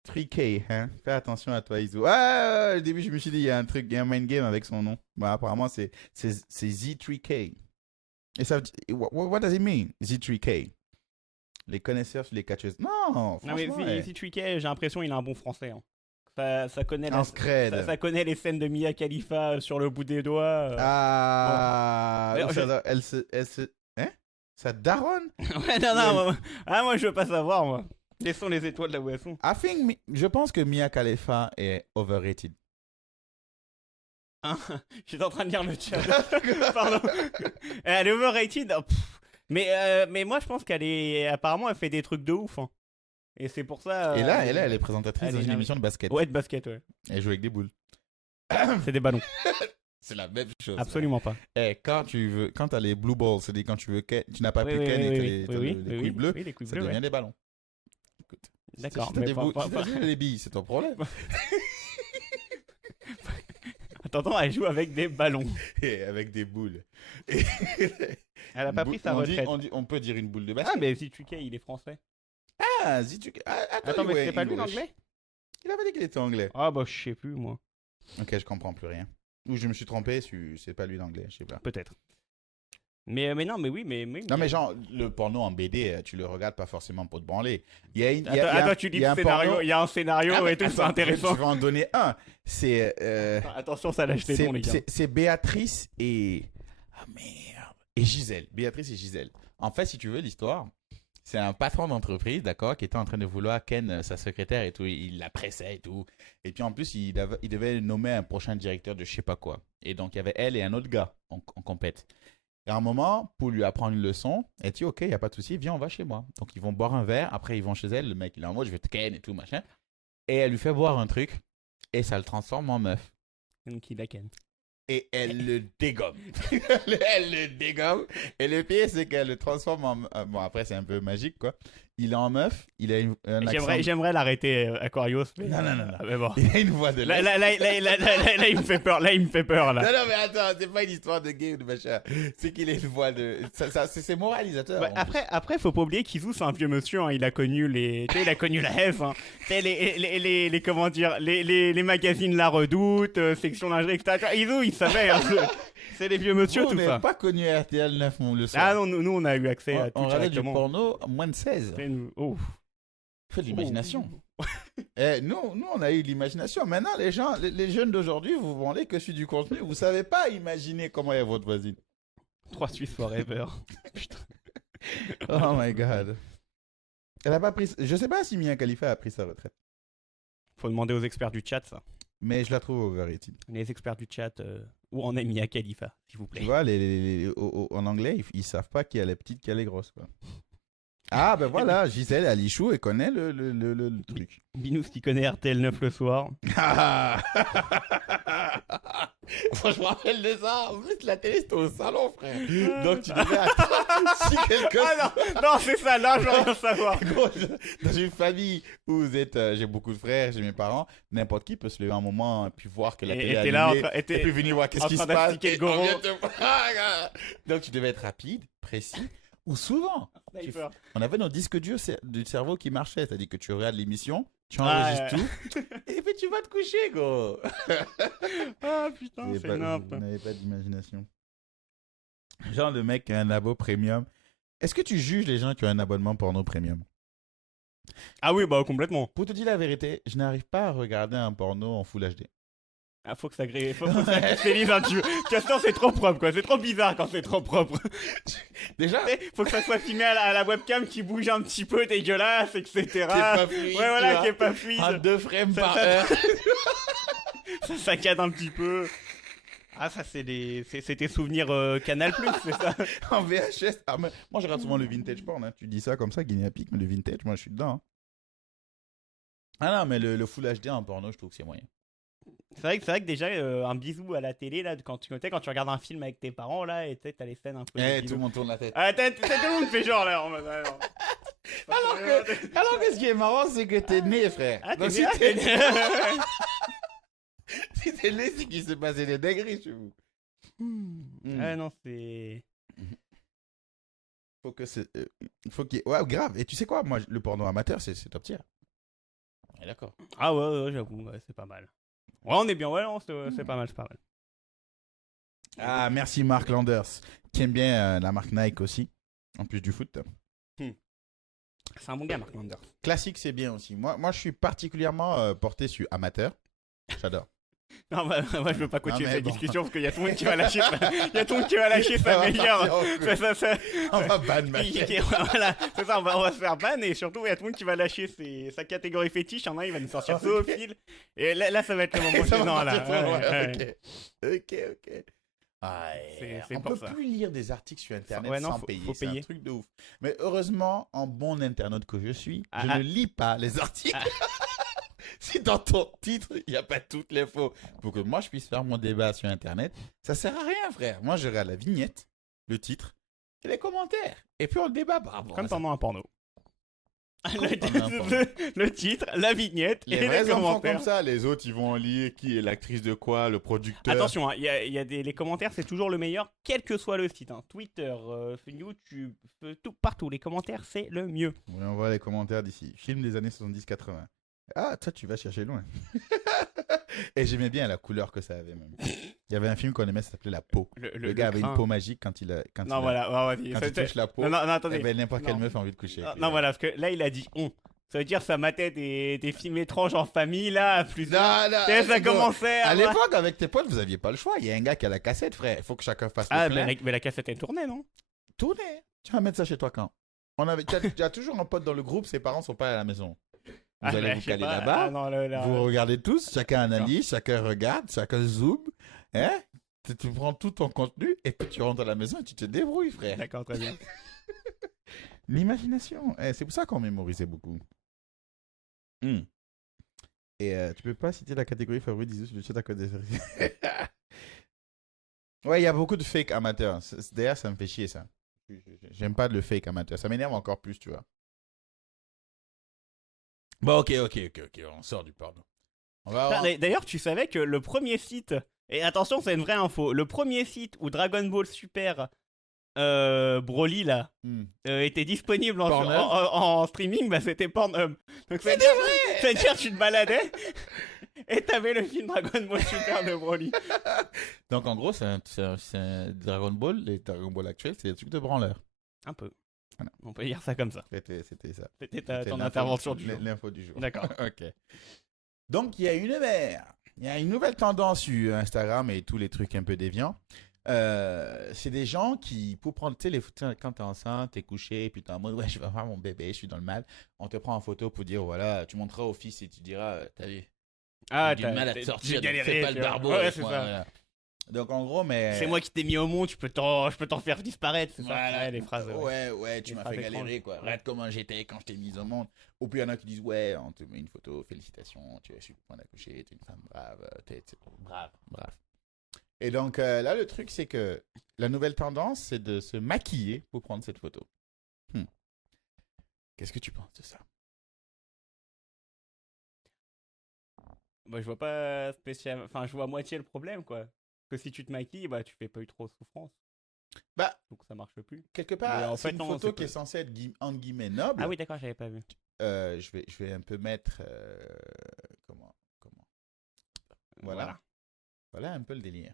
3K, hein. Fais attention à toi, Iso. Ah, au début, je me suis dit, il y a un truc, il y a un main game avec son nom. Bah, apparemment, c'est Z3K. Et ça, what does it mean, Z3K? Les connaisseurs sur les catcheuses. Non, Non mais franchement, si Triquet, j'ai l'impression il a un bon français. Hein. Ça connaît en scred. ça connaît les scènes de Mia Khalifa sur le bout des doigts. Ah, Bon. elle se... Hein? Ça daronne? Ouais, non, moi je veux pas savoir, moi. Laissons les étoiles de la boisson. Je pense que Mia Khalifa est overrated. Hein. J'étais en train de lire le chat. Pardon. Elle est overrated. Oh, mais moi je pense apparemment elle fait des trucs de ouf. Hein. Et c'est pour ça. Et là, elle est présentatrice elle dans est une nerveuse. émission de basket. Ouais, de basket, ouais. Elle joue avec des boules. C'est des ballons. C'est la même chose. Absolument pas. Quand t'as les blue balls, c'est-à-dire quand tu n'as pas pu ken et t'as les couilles bleues, oui, les couilles ça bleues, devient ouais. des ballons. Écoute, D'accord, si t'as mais des pas- boules- pas- si pas- t'as des billes, c'est ton problème. Attends, elle joue avec des ballons. Et avec des boules. Elle a pas pris sa retraite. On peut dire une boule de Ah, basket. mais si tu il est français. Ah, si tu... Attends, Attends, mais c'était pas lui English. l'anglais? Il avait dit qu'il était anglais. Ah, bah, je sais plus, moi. Ok, je comprends plus rien. Ou je me suis trompé, c'est pas lui l'anglais, je sais pas. Peut-être. Mais non, mais oui, mais. Non, mais genre, le porno en BD, tu le regardes pas forcément pour te branler. Il y a une. Attends, tu dis le scénario, il y a un scénario et tout, c'est intéressant. Je vais en donner un. C'est. Attention, ça lâche les dons, les gars. C'est Béatrice et. Ah merde. Et Gisèle. Béatrice et Gisèle. En fait, si tu veux l'histoire, c'est un patron d'entreprise, d'accord, qui était en train de vouloir ken sa secrétaire et tout. Il la pressait et tout. Et puis en plus, il devait nommer un prochain directeur de je sais pas quoi. Et donc, il y avait elle et un autre gars en compète. Et à un moment, pour lui apprendre une leçon, elle dit ok, il n'y a pas de souci, viens, on va chez moi. Donc, ils vont boire un verre. Après, ils vont chez elle. Le mec, il est en mode je vais te ken et tout, machin. Et elle lui fait boire un truc. Et ça le transforme en meuf. Donc, il la ken. Et elle le dégomme. Elle le dégomme. Et le pire, c'est qu'elle le transforme en... Bon, après, c'est un peu magique, quoi. Il est en meuf. Il a un accent... J'aimerais l'arrêter, Aquarius. Mais... Non. Mais bon. Il a une voix de Là, l'Est. il me fait peur. Là, il me fait peur, là. Non, mais attends, c'est pas une histoire de gay ou de machin. C'est qu'il a une voix de... c'est moralisateur. Bah, après, faut pas oublier qu'Izou, c'est un vieux monsieur. Hein. Il a connu il a connu la F. Hein. Tu sais, les comment dire, les magazines La Redoute, Section Lingerie, etc. Izou, il savait. Hein, c'est les vieux monsieur, Vous tout n'avez ça. pas connu RTL 9 le soir. Ah non, nous, on a eu accès à tout On regardait du directement. porno moins de 16. Oh. Fais de l'imagination. Nous, on a eu l'imagination. Maintenant, les gens, les jeunes d'aujourd'hui, vous vous vendez que sur du contenu. Vous savez pas imaginer comment est votre voisine. 3 Suisses forever. Putain. Oh my god. Elle a pas pris. Je sais pas si Mia Khalifa a pris sa retraite. Faut demander aux experts du chat, ça. Mais je la trouve overrated. Les experts du chat, où en est Mia Khalifa, s'il vous plaît. Tu vois, en anglais, ils savent pas qui a les petites, qui a les grosses. Quoi. Ah, ben voilà, Gisèle Alichou, elle connaît le truc. Binous qui connaît RTL 9 le soir. Moi, je me rappelle de ça. En plus, la télé, c'était au salon, frère. Donc, tu devais attendre. Si quelqu'un. Ah non, c'est ça, là, je veux rien savoir. Gros, dans une famille où vous êtes, j'ai beaucoup de frères, j'ai mes parents, n'importe qui peut se lever un moment et puis voir que la télé est était là, allumée, et puis venir voir qu'est-ce qui se passe. d'appliquer le et goro. on vient Donc tu devais être rapide, précis, ou souvent. Sniper. On avait nos disques durs du cerveau qui marchaient, c'est-à-dire que tu regardes l'émission, tu Ah, enregistres tout, et puis tu vas te coucher, gros. Ah putain, c'est Vous n'importe. n'avez pas d'imagination. Genre le mec qui a un abo premium. Est-ce que tu juges les gens qui ont un abonnement porno premium? Ah oui, bah complètement. Pour te dire la vérité, je n'arrive pas à regarder un porno en Full HD. Ah, faut que ça grille, faut que ça cristallise un petit peu. Castor, c'est trop propre, quoi. C'est trop bizarre quand c'est trop propre. Déjà, Faut que ça soit filmé à la webcam qui bouge un petit peu dégueulasse, etc. qui est pas fluide, Ouais, voilà, tu qui est vois. pas fluide. En 2 frames Ça- par ça- heure. Ça saccade un petit peu. Ah, ça, c'est tes souvenirs Canal+, c'est ça? En VHS. Ah, mais moi, je regarde souvent le vintage porn. Hein. Tu dis ça comme ça, Guinea Pig, mais le vintage, moi, je suis dedans. Hein. Ah non, mais le Full HD en porno, je trouve que c'est moyen. C'est vrai que déjà, un bisou à la télé, là, quand tu regardes un film avec tes parents, là, et tu sais, t'as les scènes un peu. de Eh, bisous. tout le monde tourne la tête. Ah, tout le monde fait genre, là, en mode. Ah, non. Alors que ce qui est marrant, c'est que t'es né, frère. Ah, Donc, t'es si né, t'es né, si t'es né, c'est qu'il s'est passé des dingueries chez vous. Ah non, c'est. Faut que c'est. Faut qu'il y ait- Ouais, grave. Et tu sais quoi, moi, le porno amateur, c'est top tier. Ouais, d'accord. Ah ouais, j'avoue, ouais, c'est pas mal. Ouais, on est bien, ouais, non, c'est pas mal, c'est pas mal. Ah, merci Mark Landers, qui aime bien la marque Nike aussi, en plus du foot. C'est un bon gars, Mark Landers. Classique, c'est bien aussi. Moi, je suis particulièrement porté sur amateur. J'adore. Non, bah, moi, je veux pas continuer Non, mais cette bon. discussion parce qu'il y a tout le monde qui va lâcher sa meilleure. On va ban ma chaîne. Voilà, c'est ça, on va se faire ban et surtout, il y a tout le monde qui va lâcher sa catégorie fétiche. Il y en a un, il va nous sortir zoophile. Et là, ça va être le moment Ça va gênant, là. partir trop loin, Ouais. Ok. Ah, C'est on pour peut ça. plus lire des articles sur Internet Ouais, non, sans faut payer. C'est payer. un truc de ouf. Mais heureusement, en bon internaute que je suis, je Ah, ne lis pas les articles. Si dans ton titre, il n'y a pas toutes les faux, pour que moi je puisse faire mon débat sur Internet, ça sert à rien, frère. Moi, je regarde la vignette, le titre et les commentaires. Et puis on débat par rapport Comme à ça. pendant un porno. Comme pendant un porno. Le titre, la vignette Les et vrais les enfants commentaires. comme ça, les autres, ils vont lire qui est l'actrice de quoi, le producteur. Attention, hein, les commentaires, c'est toujours le meilleur, quel que soit le site. Hein. Twitter, YouTube, tout, partout. Les commentaires, c'est le mieux. Oui, on voit les commentaires d'ici. Film des années 70-80. Ah, toi, tu vas chercher loin. Et j'aimais bien la couleur que ça avait même. Il y avait un film qu'on aimait, ça s'appelait La Peau. Le gars avait crin. une peau magique quand il Non, voilà, vas-y. quand il touche la peau. Non, attendez. Eh ben, n'importe quelle Non. meuf a envie de coucher. Non, avec lui. non, voilà, parce que là, il a dit on. Ça veut dire ça matait des films étranges en famille, là, plus. Non, non, Tu sais, ça c'est bon. commençait À à. l'époque, avec tes potes, vous aviez pas le choix. Il y a un gars qui a la cassette, frère. Il faut que chacun fasse Ah, le plein. mais la cassette est tournée, non? Tournez. Tu vas mettre ça chez toi quand? Tu as toujours un pote dans le groupe, ses parents sont pas à la maison. Vous allez bah, vous je sais caler pas. là-bas. Ah, non, là. Vous regardez tous, chacun analyse, chacun regarde, chacun zoom. Hein? Tu prends tout ton contenu et puis tu rentres à la maison et tu te débrouilles, frère. D'accord, très bien. L'imagination. C'est pour ça qu'on mémorisait beaucoup. Et tu peux pas citer la catégorie favorite d'Isus sur le chat à cause des... Ouais, il y a beaucoup de fake amateurs. D'ailleurs, ça me fait chier, ça. J'aime pas le fake amateur. Ça m'énerve encore plus, tu vois. Bon, ok. On sort du porno. On va avoir... D'ailleurs, tu savais que le premier site, et attention, c'est une vraie info, le premier site où Dragon Ball Super Broly là était disponible Pornhub. en streaming, bah c'était Pornhub. Donc c'est-à-dire tu te baladais et t'avais le film Dragon Ball Super de Broly. Donc, en gros, c'est un Dragon Ball. Les Dragon Ball actuels, c'est des trucs de branleur. Un peu. Voilà. On peut dire ça comme ça. C'était ça. C'était C'était ton l'info- intervention du jour. L'info du jour. D'accord. Ok. Donc, il y a une nouvelle tendance sur Instagram et tous les trucs un peu déviants. C'est des gens qui, pour prendre, tu sais, les photos quand t'es enceinte, t'es couché, et puis t'es en mode, ouais, je vais voir mon bébé, je suis dans le mal. On te prend en photo pour dire, voilà, tu montreras au fils et tu diras, t'as vu, Ah, j'ai du mal à te j'ai sortir, donc galéré, fais pas tu le vois. barbeau. Ouais, avec c'est moi, ça. voilà. Donc, en gros, mais... C'est moi qui t'ai mis au monde, je peux t'en faire disparaître. C'est ça. Voilà. Ouais, les phrases. Ouais, tu Les m'as phrases fait galérer, étranges. quoi. Ouais. Regarde comment j'étais quand je t'ai mise au monde. Ou puis il y en a qui disent, ouais, on te met une photo, félicitations, tu as su point d'accoucher, t'es une femme brave, brave. Et donc, là, le truc, c'est que la nouvelle tendance, c'est de se maquiller pour prendre cette photo. Qu'est-ce que tu penses de ça? Bah, je vois pas spécialement. Enfin, je vois à moitié le problème, quoi. Que si tu te maquilles, bah, tu fais pas eu trop de souffrance. Bah, Donc ça marche plus. quelque Mais part, en c'est fait, une non, photo c'est qui est pas- censée être, entre guillemets, noble. Ah oui, d'accord, j'avais pas vu. Je vais un peu mettre... comment? Voilà. Voilà un peu le délire.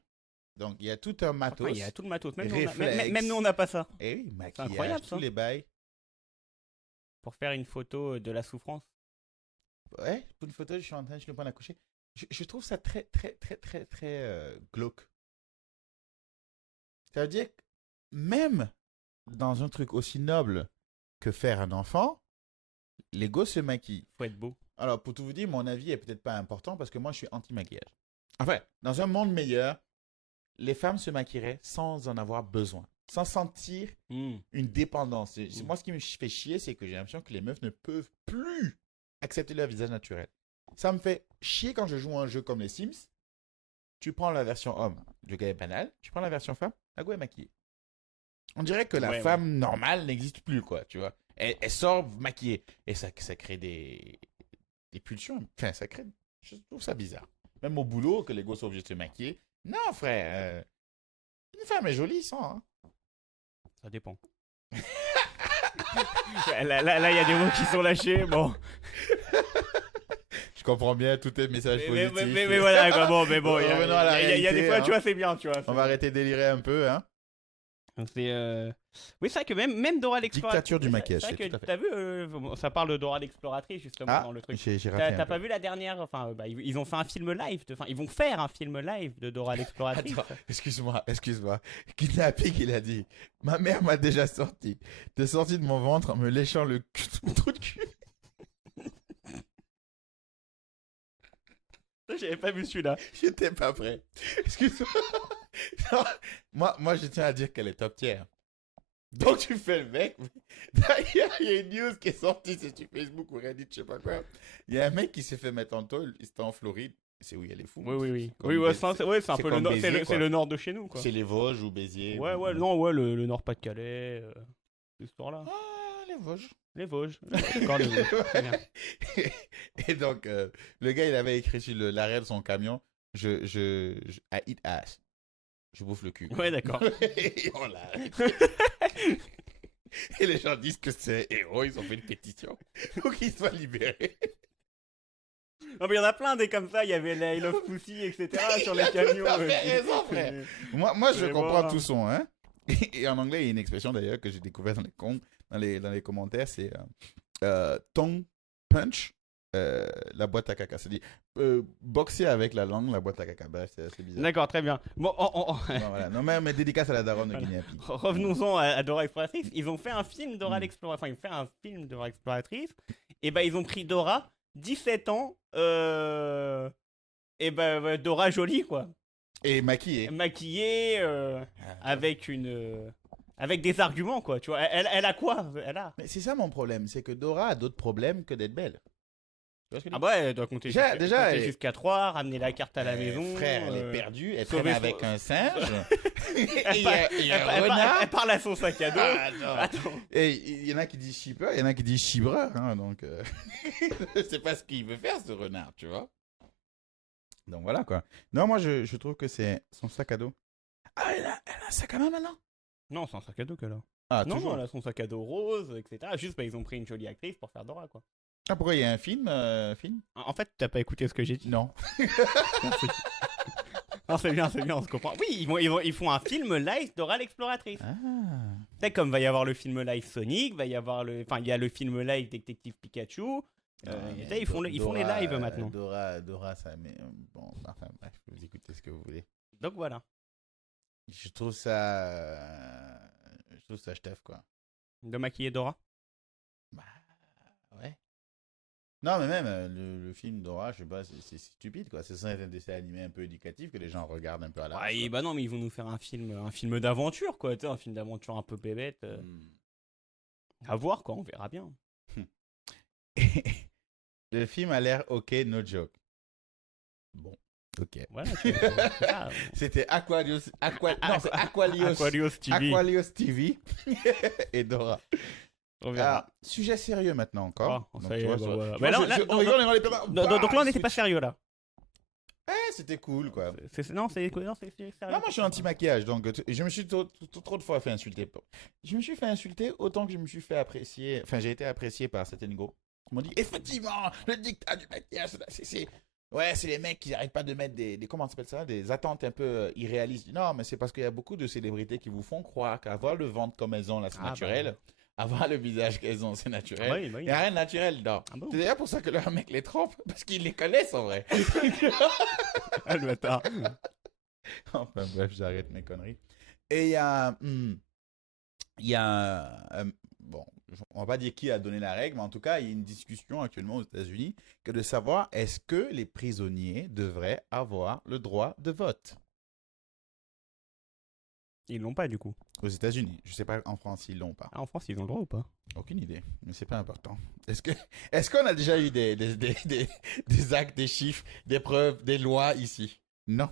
Donc, il y a tout un matos. Enfin, il y a tout le matos. Même réflexe. nous, on n'a pas ça. Et oui, maquillage, incroyable, tous ça. les bails. Pour faire une photo de la souffrance. Ouais, pour une photo, je suis en train de le prendre à coucher. Je trouve ça très glauque. Ça veut dire que même dans un truc aussi noble que faire un enfant, les gosses se maquillent. Faut être beau. Alors, pour tout vous dire, mon avis est peut-être pas important parce que moi, je suis anti-maquillage. Enfin, dans un monde meilleur, les femmes se maquilleraient sans en avoir besoin, sans sentir une dépendance. Moi, ce qui me fait chier, c'est que j'ai l'impression que les meufs ne peuvent plus accepter leur visage naturel. Ça me fait chier quand je joue à un jeu comme les Sims. Tu prends la version homme, le gars est banal. Tu prends la version femme, la go est maquillée. On dirait que la femme normale n'existe plus, quoi, tu vois. Elle sort maquillée. Et ça crée des pulsions. Enfin, ça crée... Je trouve ça bizarre. Même au boulot, que les gosses sont obligés de se maquiller. Non, frère. Une femme est jolie sans. Hein. Ça dépend. Là, il y a des mots qui sont lâchés. Bon. Je comprends bien tous tes messages positifs. Mais voilà, quoi, bon, mais bon. Il Revenons à la y a des réalité, fois, hein. tu vois, c'est bien, tu vois. On va arrêter de délirer un peu, hein. C'est oui, c'est vrai que même Dora l'exploratrice. Dictature du maquillage, c'est vrai c'est que tout à fait. t'as vu, ça parle de Dora l'exploratrice justement dans le truc. j'ai raté un T'as peu. pas vu la dernière, enfin, ils ont fait un film live, enfin, ils vont faire un film live de Dora l'exploratrice. Attends, excuse-moi. Kidnapping, il a dit, ma mère m'a déjà sorti. T'es sorti de mon ventre en me léchant le trou de cul. J'avais pas vu celui-là. J'étais pas prêt. Excuse-moi. Non, moi, je tiens à dire qu'elle est top tier. Donc, tu fais le mec. D'ailleurs, il y a une news qui est sortie, c'est sur Facebook ou Reddit, je sais pas quoi. Il y a un mec qui s'est fait mettre en tôle. C'était en Floride. C'est où il y a les fous. Oui. Comme Oui, ouais, Bé- c'est un peu comme Béziers, c'est quoi. le nord de chez nous, quoi. C'est les Vosges ou Béziers. Ouais, ou- ouais, non, ouais, le Nord-Pas-de-Calais, cette histoire-là. Ah, les Vosges. Les Vosges. D'accord, les Vosges. Très bien. Et donc, le gars, il avait écrit sur l'arrière de son camion, I eat ass. Je bouffe le cul. Ouais, d'accord. Et on l'a. Et les gens disent que c'est un héros, ils ont fait une pétition pour qu'il soit libéré. Non, mais il y en a plein des comme ça, il y avait la I Love Pussy, etc. sur les camions. T'as fait raison, frère. Moi, je Mais comprends bon. tout son, hein. Et en anglais, il y a une expression d'ailleurs que j'ai découvert dans les commentaires, c'est tongue punch, la boîte à caca. C'est-à-dire boxer avec la langue, la boîte à caca. Bref, c'est bizarre. D'accord, très bien. Bon, Bon, voilà. Non, mais dédicace à la daronne de Voilà. Guinée-Api. revenons-en à Dora l'exploratrice. Ils ont fait un film Dora Mm. l'exploratrice. Enfin, ils ont fait un film Dora l'exploratrice. Et ben, ils ont pris Dora, 17 ans. Et ben, Dora jolie, quoi. Et maquillé. Maquillée, avec avec des arguments, quoi. Tu vois, elle a quoi? Elle a. Mais c'est ça mon problème, c'est que Dora a d'autres problèmes que d'être belle. Tu vois ce que je Ah veux dire? bah, elle doit compter Déjà, compter elle- jusqu'à 3, ramener la carte à la maison. Frère, elle est perdue, elle sauver traîne son- avec un singe. Et Elle, il y a, il y a un elle renard. parle à son sac à dos. Ah, non. Attends. Et il y en a qui disent shipper, il y en a qui disent chibreur, hein, donc c'est pas ce qu'il veut faire ce renard, tu vois. Donc voilà quoi. Non, moi je trouve que c'est son sac à dos. Ah, elle a un sac à main maintenant? Non, c'est un sac à dos qu'elle a. Ah, Non, toujours. elle a son sac à dos rose, etc. Juste, bah, ils ont pris une jolie actrice pour faire Dora, quoi. Ah, pourquoi il y a un film En fait, t'as pas écouté ce que j'ai dit. Non. Merci. Non, c'est bien, on se comprend. Oui, ils font un film live Dora l'exploratrice. Ah. C'est comme va y avoir le film live Sonic, il y a le film live Détective Pikachu. Non, Et mais ils font les Dora, lives maintenant. Dora, ça mais bon, enfin bref, vous écoutez ce que vous voulez. Donc voilà. Je trouve ça ch'teuf quoi. De maquiller Dora. Bah ouais. Non mais même le film Dora, je sais pas, c'est stupide quoi. C'est censé être un dessin animé un peu éducatif que les gens regardent un peu à la. Ouais, bah non, mais ils vont nous faire un film d'aventure, quoi. Tu sais, un film d'aventure un peu bébête. À voir, quoi, on verra bien. Le film a l'air ok, no joke. Bon. Ok. Voilà, c'est ça. C'était Aquarius, non, c'est Aqualios, Aquarius TV. Aqualios TV et Dora. On verra. Ah, sujet sérieux maintenant encore. Ah, Donc, ça y tu est, vois, bah, sur- voilà. tu Mais vois, non, là, on rigole, on rigole, bah, Donc là, on n'était pas sérieux, là. c'était cool, quoi. Non, c'est sérieux. Non, moi, je suis anti-maquillage, donc je me suis trop de fois fait insulter. Je me suis fait insulter autant que je me suis fait apprécier. Enfin, j'ai été apprécié par certaines go. Ils m'ont dit, effectivement, le dictat du maquillage, ouais, c'est les mecs qui n'arrêtent pas de mettre comment on s'appelle ça, des attentes un peu irréalistes. Non, mais c'est parce qu'il y a beaucoup de célébrités qui vous font croire qu'avoir le ventre comme elles ont, là, c'est naturel. Avoir le visage qu'elles ont, c'est naturel. Oui, Il n'y a rien de naturel dedans. Ah bon. C'est d'ailleurs pour ça que leurs mecs les trompent, parce qu'ils les connaissent en vrai. Ah, le bâtard. Enfin bref, j'arrête mes conneries. Et il y a bon, on va pas dire qui a donné la règle, mais en tout cas, il y a une discussion actuellement aux États-Unis que de savoir est-ce que les prisonniers devraient avoir le droit de vote Ils l'ont pas, du coup. aux États-Unis. Je sais pas en France s'ils l'ont pas. Ah, en France, ils ont le droit ou pas? Aucune idée, mais c'est pas important. Est-ce qu'on a déjà eu des actes, des chiffres, des preuves, des lois ici? Non.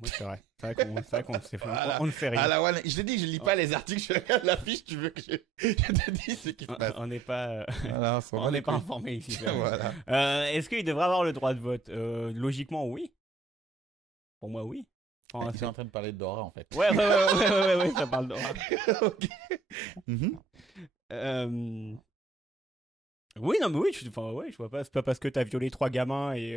Oui, c'est vrai. C'est vrai qu'on sait Voilà. on ne fait rien. Ah là, ouais, je te dis que je lis pas les articles, je regarde la fiche, tu veux que je te dise ce qui se passe. On n'est pas, Voilà, on n'est pas informé ici. c'est vrai. Voilà. Est-ce qu'il devrait avoir le droit de vote? Logiquement, oui. Pour moi, oui. Enfin, Ils sont en train de parler de Dora en fait. ouais, ça parle de. Ok. Mhm. Oui, non, mais oui, enfin, ouais, je vois pas. C'est pas parce que t'as violé 3 gamins et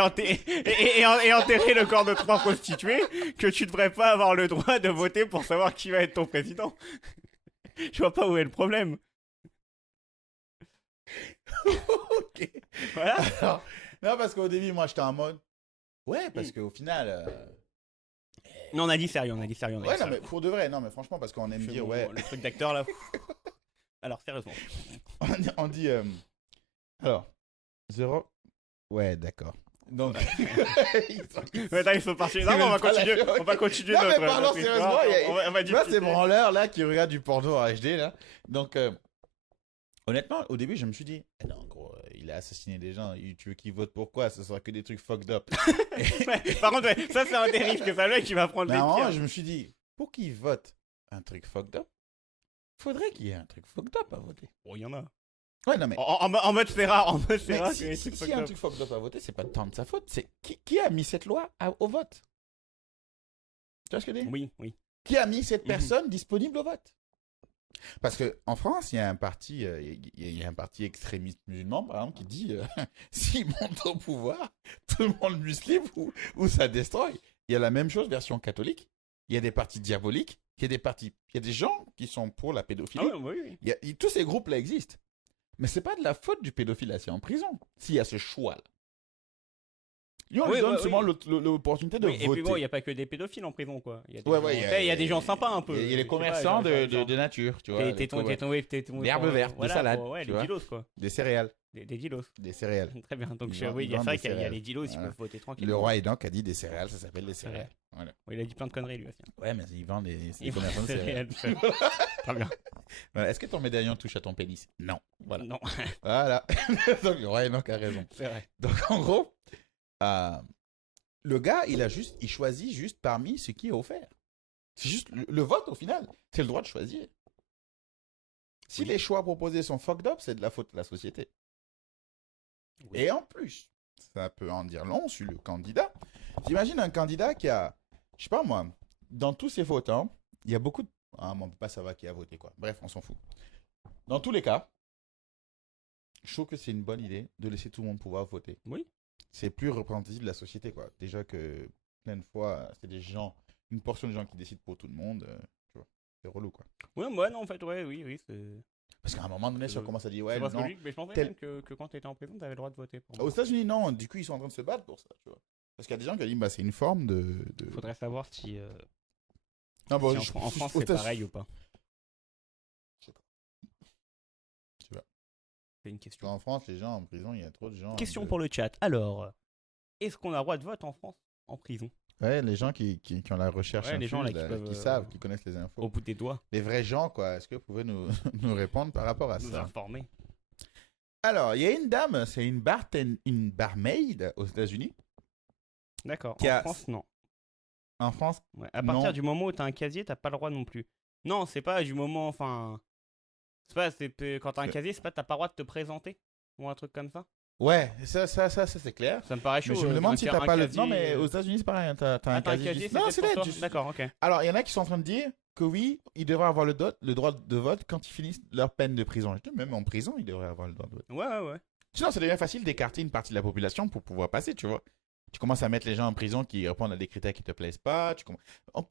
enterré le corps de 3 prostituées que tu devrais pas avoir le droit de voter pour savoir qui va être ton président. Je vois pas où est le problème. Ok. Voilà. Alors, non, parce qu'au début, moi, j'étais en mode. Ouais, parce qu'au final. Non, on a dit sérieux, on a dit sérieux. Ouais, non, mais pour de vrai, non, mais franchement, parce qu'on aime Je fais dire, mon- ouais. Le truc d'acteur là. Alors, sérieusement. On dit. Alors, zéro. Ouais, d'accord. Donc. Ils sont partis. Non, mais on va continuer. Ok. On va continuer Non, mais notre. parlons notre sérieusement, histoire. il y a- On va Tu vois, discuter. ces branleurs là qui regardent du porno en HD là. Donc, honnêtement, au début, je me suis dit, eh non, gros, il a assassiné des gens. Tu veux qu'il vote pourquoi? Ce sera que des trucs fucked up. Ouais, par contre, ouais, ça c'est un des risques. C'est le mec qui va prendre Mais à un les moment, pires. je me suis dit, pour qu'il vote un truc fucked up, faudrait qu'il y ait un truc fucked up à voter. Bon, il y en a. Ouais, non, mais. En mode c'est rare. En mode c'est Mais rare. si, que les si- trucs s'il y a fucked un up. truc fucked up à voter, c'est pas tant de sa faute. C'est qui a mis cette loi au vote? Tu vois ce que je veux dire? Oui, oui. Qui a mis cette Mhm. personne disponible au vote? Parce qu'en France, il y a un parti, il y a un parti extrémiste musulman, par exemple, qui dit s'ils montent au pouvoir, tout le monde musulman ou ça destroy. Il y a la même chose version catholique. Il y a des partis diaboliques. Il y a des gens qui sont pour la pédophilie. Ah ouais, oui. Tous ces groupes-là existent. Mais c'est pas de la faute du pédophile assis en prison s'il y a ce choix-là. Lui, on Oui, lui donne ouais, seulement oui. l'opportunité de Oui, et voter. puis bon, il n'y a pas que des pédophiles en prison, quoi. Il y a des, Ouais, gens, ouais, il y a des gens sympas un peu. Il y a les Je sais pas, commerçants genre- de nature, tu vois. T'es tombé Des herbes vertes, des salades, Ouais, tu des vois. dilos, quoi. Des céréales. Des dilos. Des céréales. Très bien. Donc, Ils vendent- oui, ils c'est vendent vrai des qu'il y a céréales. les dilos, ils Voilà. peuvent voter tranquille. Le roi Enoch a dit des céréales, ça s'appelle des C'est vrai. céréales. Voilà. Il a dit plein de conneries, lui aussi. Ouais, mais ils vendent des Il commerçants de céréales. Très bien. Voilà. Est-ce que ton médaillon touche à ton pénis? Non. Voilà. Non, Voilà. Donc le roi Enoch a raison. c'est vrai. Donc en gros, le gars, il choisit juste parmi ce qui est offert. C'est juste le vote au final. C'est le droit de choisir. Si Oui. les choix proposés sont fucked up, c'est de la faute de la société. Oui. Et en plus, ça peut en dire long sur le candidat. J'imagine un candidat qui a, je sais pas moi, dans tous ses votants, il y a beaucoup de... Ah, mais on peut pas savoir qui a voté quoi. Bref, on s'en fout. Dans tous les cas, je trouve que c'est une bonne idée de laisser tout le monde pouvoir voter. Oui. C'est plus représentatif de la société quoi. Déjà que plein de fois, c'est des gens, une portion de gens qui décident pour tout le monde. Tu vois, c'est relou quoi. Ouais, moi, non, en fait, ouais, oui, c'est. Parce qu'à un moment donné, si on commence à dire ouais, c'est pas non. logique, mais je pensais tel- même que quand t'étais en prison, t'avais le droit de voter. Pour Aux moi. États-Unis, non. Du coup, ils sont en train de se battre pour ça, tu vois. Parce qu'il y a des gens qui disent bah c'est une forme de. Faudrait savoir si, Non, bon, si en France c'est États- pareil ou pas. Tu vois. C'est une question. En France, les gens en prison, il y a trop de gens. Question pour le chat. Alors, est-ce qu'on a le droit de vote en France en prison? Ouais, les gens qui ont la recherche Ouais, les gens, là, infuse, qui peuvent, qui savent, qui connaissent les infos. Au bout des doigts, Les vrais gens, quoi. Est-ce que vous pouvez nous, nous répondre par rapport à nous ça? informer. Alors, il y a une dame, c'est une barmaid aux États-Unis. D'accord. Qui En a- France, non. En France, Ouais. À Non. partir du moment où t'as un casier, t'as pas le droit non plus. Non, c'est pas du moment, enfin... C'est pas, quand t'as un casier, c'est pas t'as pas le droit de te présenter ou un truc comme ça. ouais, ça c'est clair. Ça me paraît chaud. Mais je me demande si t'as pas le. Non, mais casier, aux États-Unis, c'est pareil. Hein, t'as Ah, un t'as un casier. casier, Non, c'est c'est peut-être vrai. pour toi. D'accord, ok. Alors, il y en a qui sont en train de dire que oui, ils devraient avoir le droit de vote quand ils finissent leur peine de prison. Je dis, même en prison, ils devraient avoir le droit de vote. Ouais. Sinon, ça devient facile d'écarter une partie de la population pour pouvoir passer, tu vois. Tu commences à mettre les gens en prison qui répondent à des critères qui te plaisent pas. Tu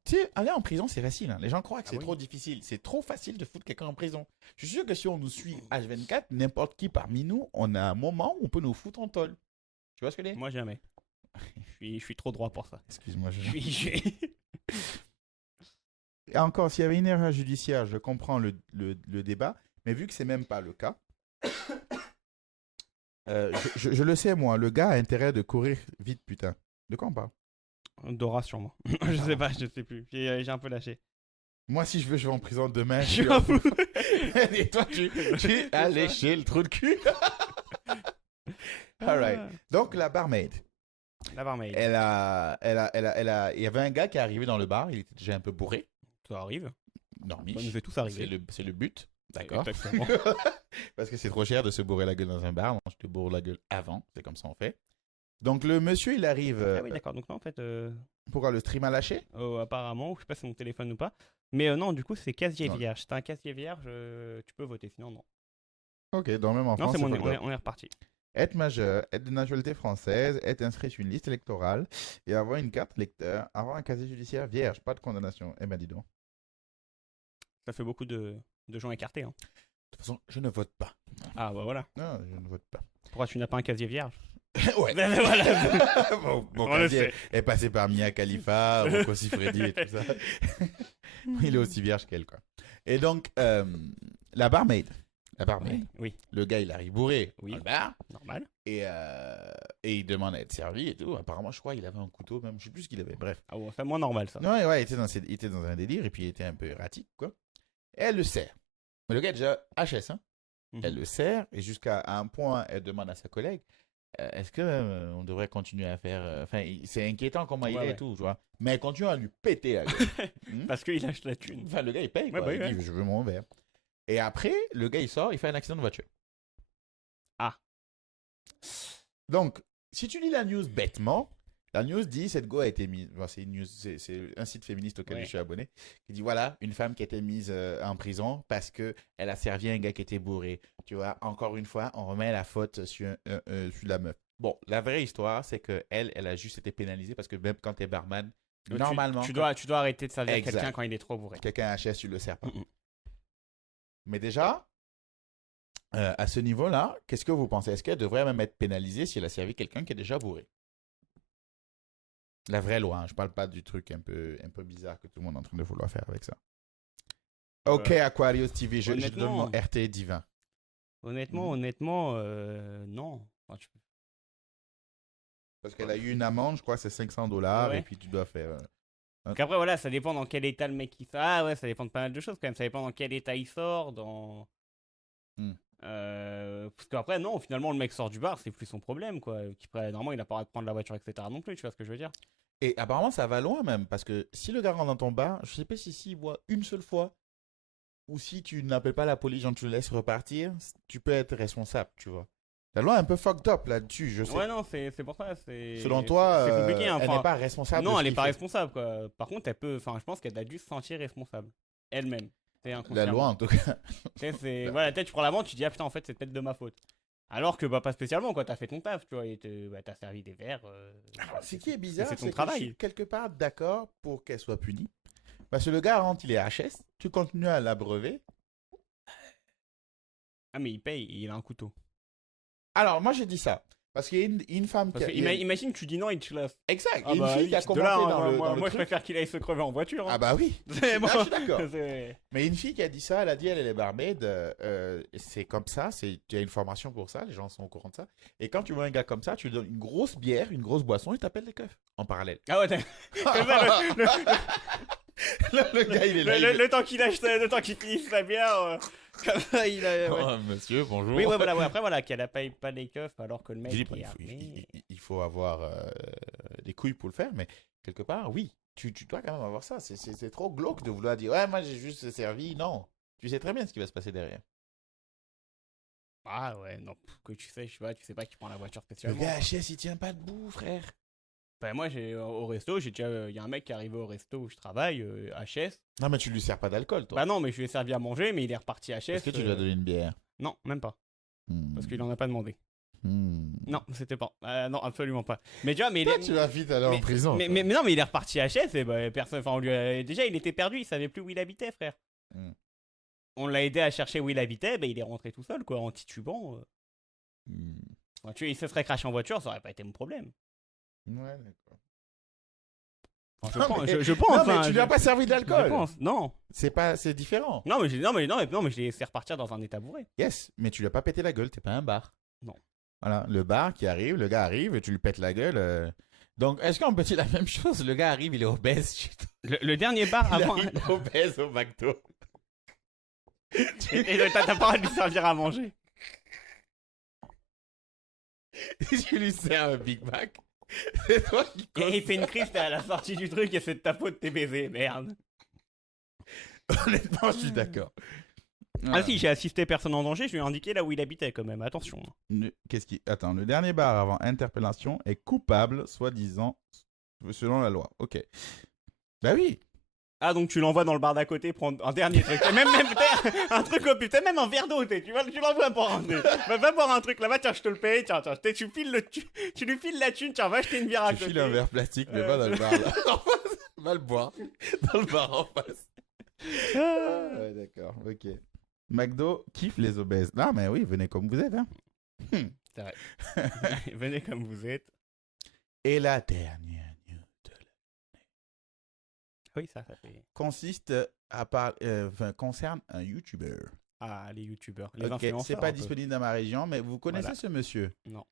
sais, aller en prison, c'est facile. Hein. Les gens croient que c'est oui. trop difficile. C'est trop facile de foutre quelqu'un en prison. Je suis sûr que si on nous suit H24, n'importe qui parmi nous, on a un moment où on peut nous foutre en tôle. Tu vois ce que je veux dire? Moi, jamais. Je suis trop droit pour ça. Excuse-moi, Et encore, s'il y avait une erreur judiciaire, je comprends le débat, mais vu que c'est même pas le cas, je le sais, moi, le gars a intérêt de courir vite, putain. De quoi on parle? Dora, sûrement. Je sais pas, je sais plus. J'ai un peu lâché. Moi, si je veux, je vais en prison demain. Je m'en fous. Et toi, tu as léché le trou de cul. All right. Donc, la barmaid, La barmaid. il y avait un gars qui est arrivé dans le bar, il était déjà un peu bourré. Ça arrive. Normiche. Ça nous est tous arrivé. C'est le but. D'accord. Exactement. Parce que c'est trop cher de se bourrer la gueule dans un bar. Donc, je te bourre la gueule avant. C'est comme ça on fait. Donc, le monsieur, il arrive. Ah oui, d'accord. Donc, non, en fait, Pourquoi le stream a lâché? apparemment, je sais pas si c'est mon téléphone ou pas. Mais non, du coup, c'est casier Non. vierge. Si t'as un casier vierge, tu peux voter. Sinon, non. Ok, donc même en Non, France, c'est c'est mon. fucked up. On est reparti. Être majeur, être de nationalité française, être inscrit sur une liste électorale et avoir une carte lecteur, avoir un casier judiciaire vierge, pas de condamnation. Eh ben dis donc. Ça fait beaucoup de gens écartés. Hein. De toute façon, je ne vote pas. Ah, bah voilà. Non, je ne vote pas. Pourquoi tu n'as pas un casier vierge? Ouais. Voilà. Mon On le casier sait. est passé par Mia Khalifa, Rocco Siffredi et tout ça. Il est aussi vierge qu'elle, quoi. Et donc, la barmaid. Oui, Le gars, il arrive bourré Oui. dans le bar normal. et il demande à être servi et tout. Apparemment, je crois qu'il avait un couteau même. Je sais plus ce qu'il avait. Bref. Ah bon, c'est moins normal ça. Non, ouais, il était dans un délire et puis il était un peu erratique, quoi. Et elle le sert. Mais le gars est déjà HS, hein. Mhm. Elle le sert et jusqu'à un point, elle demande à sa collègue est-ce que on devrait continuer à faire. Enfin, c'est inquiétant comment il Ouais, est ouais. et tout, tu vois. Mais elle continue à lui péter la gueule. Parce qu'il lâche la thune. Enfin, le gars, il paye, quoi. Ouais, bah oui, Il dit je veux mon verre. Et après, le gars, il sort, il fait un accident de voiture. Ah. Donc, si tu lis la news bêtement, la news dit cette go a été mise. Bon, c'est une news, c'est un site féministe auquel Ouais. je suis abonné. Qui dit voilà, une femme qui a été mise en prison parce que elle a servi un gars qui était bourré. Tu vois, encore une fois, on remet la faute sur la meuf. Bon, la vraie histoire, c'est que elle a juste été pénalisée parce que même quand t'es barman, normalement, Tu dois arrêter de servir Exact. quelqu'un quand il est trop bourré. quelqu'un a HS, tu le sers pas. Mm-mm. Mais déjà, à ce niveau-là, qu'est-ce que vous pensez? Est-ce qu'elle devrait même être pénalisée si elle a servi quelqu'un qui est déjà bourré? La vraie loi, hein. Je parle pas du truc un peu bizarre que tout le monde est en train de vouloir faire avec ça. Ok, Aquarius TV, je te donne mon honnêtement- RT divin. Honnêtement, non. Enfin, Parce qu'elle a eu une amende, je crois que c'est $500, Ouais. et puis tu dois faire... Donc après, voilà, ça dépend dans quel état le mec il sort. Ah ouais, ça dépend de pas mal de choses quand même. Ça dépend dans quel état il sort, dans... Hmm. Parce qu'après, non, finalement, le mec sort du bar, c'est plus son problème, quoi. Normalement, il a pas le droit de prendre la voiture, etc. non plus, tu vois ce que je veux dire? Et apparemment, ça va loin même, parce que si le gars rentre dans ton bar, je sais pas si il boit une seule fois, ou si tu n'appelles pas la police, genre tu le laisses repartir, tu peux être responsable, tu vois. La loi est un peu fucked up là-dessus, je sais. Ouais, non, c'est pour ça. Selon toi, c'est compliqué, hein, elle enfin, n'est pas responsable. non, de elle ce est qu'il pas fait. responsable, quoi. Par contre, je pense qu'elle a dû se sentir responsable. Elle-même. C'est La inconsciemment. loi, en tout cas. Voilà, peut-être tu prends l'amende, tu dis, ah putain, en fait, c'est peut-être de ma faute. Alors que, bah, pas spécialement, quoi. T'as fait ton taf, tu vois, et t'as servi des verres. Ce qui est bizarre, c'est c'est ton que travail. je suis quelque part d'accord pour qu'elle soit punie. Parce que le gars rentre, il est HS, tu continues à l'abreuver. Ah, mais il paye, et il a un couteau. Alors, moi, j'ai dit ça. Parce qu'il y a une femme Parce qui que imagine que tu dis non et tu laisses. Exact, il y Ah a une bah, fille qui a de commenté là, dans le moi, je truc. préfère qu'il aille se crever en voiture. Ah Hein. bah oui. C'est bon. Là, je suis d'accord. C'est- Mais une fille qui a dit ça, elle a dit elle est barmaid, c'est comme ça, il y a une formation pour ça, les gens sont au courant de ça. Et quand tu vois un gars comme ça, tu lui donnes une grosse bière, une grosse boisson, il t'appelle les keufs en parallèle. Ah ouais, comme ça, Le gars, il est là. il est- le temps qu'il achète, le temps qu'il finisse sa bière, comme ça, il a. Ouais. Oh, monsieur, bonjour. Oui, ouais, voilà, ouais, après, voilà, qu'elle a pas les keufs alors que le mec J'ai est dit, armé. il faut avoir des couilles pour le faire, mais quelque part, oui, tu dois quand même avoir ça. C'est trop glauque de vouloir dire, ouais, moi j'ai juste servi. Non, tu sais très bien ce qui va se passer derrière. Ah ouais, non, que tu sais, tu sais pas qui prend la voiture Le spécialement. gars HS, il tient pas debout, frère. Ben, moi, au resto, il y a un mec qui est arrivé au resto où je travaille, HS. Non, mais tu lui sers pas d'alcool, toi. Bah non, mais je lui ai servi à manger, mais il est reparti HS. Est-ce que tu lui as donné une bière? Non, même pas, Hmm. parce qu'il en a pas demandé. Hmm. Non, c'était pas. Non, absolument pas. Mais déjà, mais Toi, tu vas vite aller en prison. mais, toi. mais non, mais il est reparti à HS et bah, personne. Enfin, déjà, il était perdu, il savait plus où il habitait, frère. Hmm. On l'a aidé à chercher où il habitait, bah, il est rentré tout seul, quoi, en titubant. Hmm. Il se serait craché en voiture, ça aurait pas été mon problème. Ouais, d'accord. Enfin, Non, je, pense, mais- je pense. Non, mais hein, tu lui as pas servi je d'alcool. pense. Non. C'est différent. Non, mais je l'ai fait repartir dans un état bourré. Yes, mais tu lui as pas pété la gueule, t'es pas un bar. Non. Voilà, le bar qui arrive, le gars arrive et tu lui pètes la gueule. Donc, est-ce qu'on peut dire la même chose? Le gars arrive, il est obèse. Chut. Le dernier bar Il avant. arrive obèse au McDo. Et t'as pas à lui servir à manger. Tu lui sers un Big Mac. C'est toi qui Et il fait une crise à la sortie du truc et c'est de ta faute, t'es baisé, merde. Honnêtement, je suis d'accord. Ah si, j'ai assisté personne en danger, je lui ai indiqué là où il habitait quand même, attention. Qu'est-ce qui... Attends, le dernier bar avant interpellation est coupable, soi-disant, selon la loi. Ok. Bah oui. Ah donc tu l'envoies dans le bar d'à côté prendre un dernier truc. Et même peut-être un truc au putain, même un verre d'eau, tu l'envoies boire un truc. Va boire un truc là-bas, tiens, je te le paye, tiens, tu lui files la thune, tiens, va acheter une bière à Tu côté. files un verre plastique, mais pas dans le bar là. En face, va le boire. Dans le bar en face. Ah, ouais, d'accord, ok. McDo kiffe les obèses. Non, mais oui, venez comme vous êtes. Hein. C'est vrai. Venez comme vous êtes. Et la dernière news de Oui, ça fait... consiste concerne un YouTuber. Ah, les youtubeurs, les Ok, influenceurs. c'est pas un peu. disponible dans ma région, mais vous connaissez Voilà. ce monsieur? Non.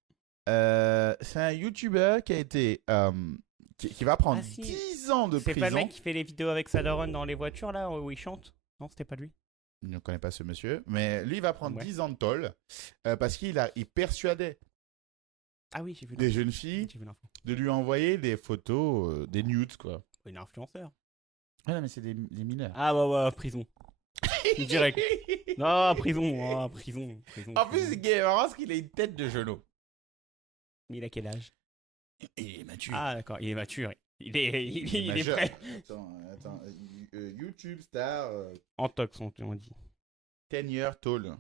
C'est un YouTuber qui a été... qui va prendre Ah, si. 10 ans de C'est prison. pas le mec qui fait les vidéos avec sa daronne dans les voitures là où il chante? Non, c'était pas lui. Je ne connais pas ce monsieur, mais lui, il va prendre Ouais. 10 ans de tôle parce il persuadait Ah oui, j'ai vu des l'info. jeunes filles J'ai vu l'info. de lui envoyer des photos, des nudes, quoi. Il est influenceur. Ah non, mais c'est des mineurs. Ah ouais, prison. Direct. Non, prison. Prison. En plus, c'est gay, marrant parce qu'il a une tête de genou. Mais il a quel âge? Il est mature. Ah d'accord, il est mature. Il est majeur. prêt. Attends. YouTube star, Antox, on dit. 10 years tall.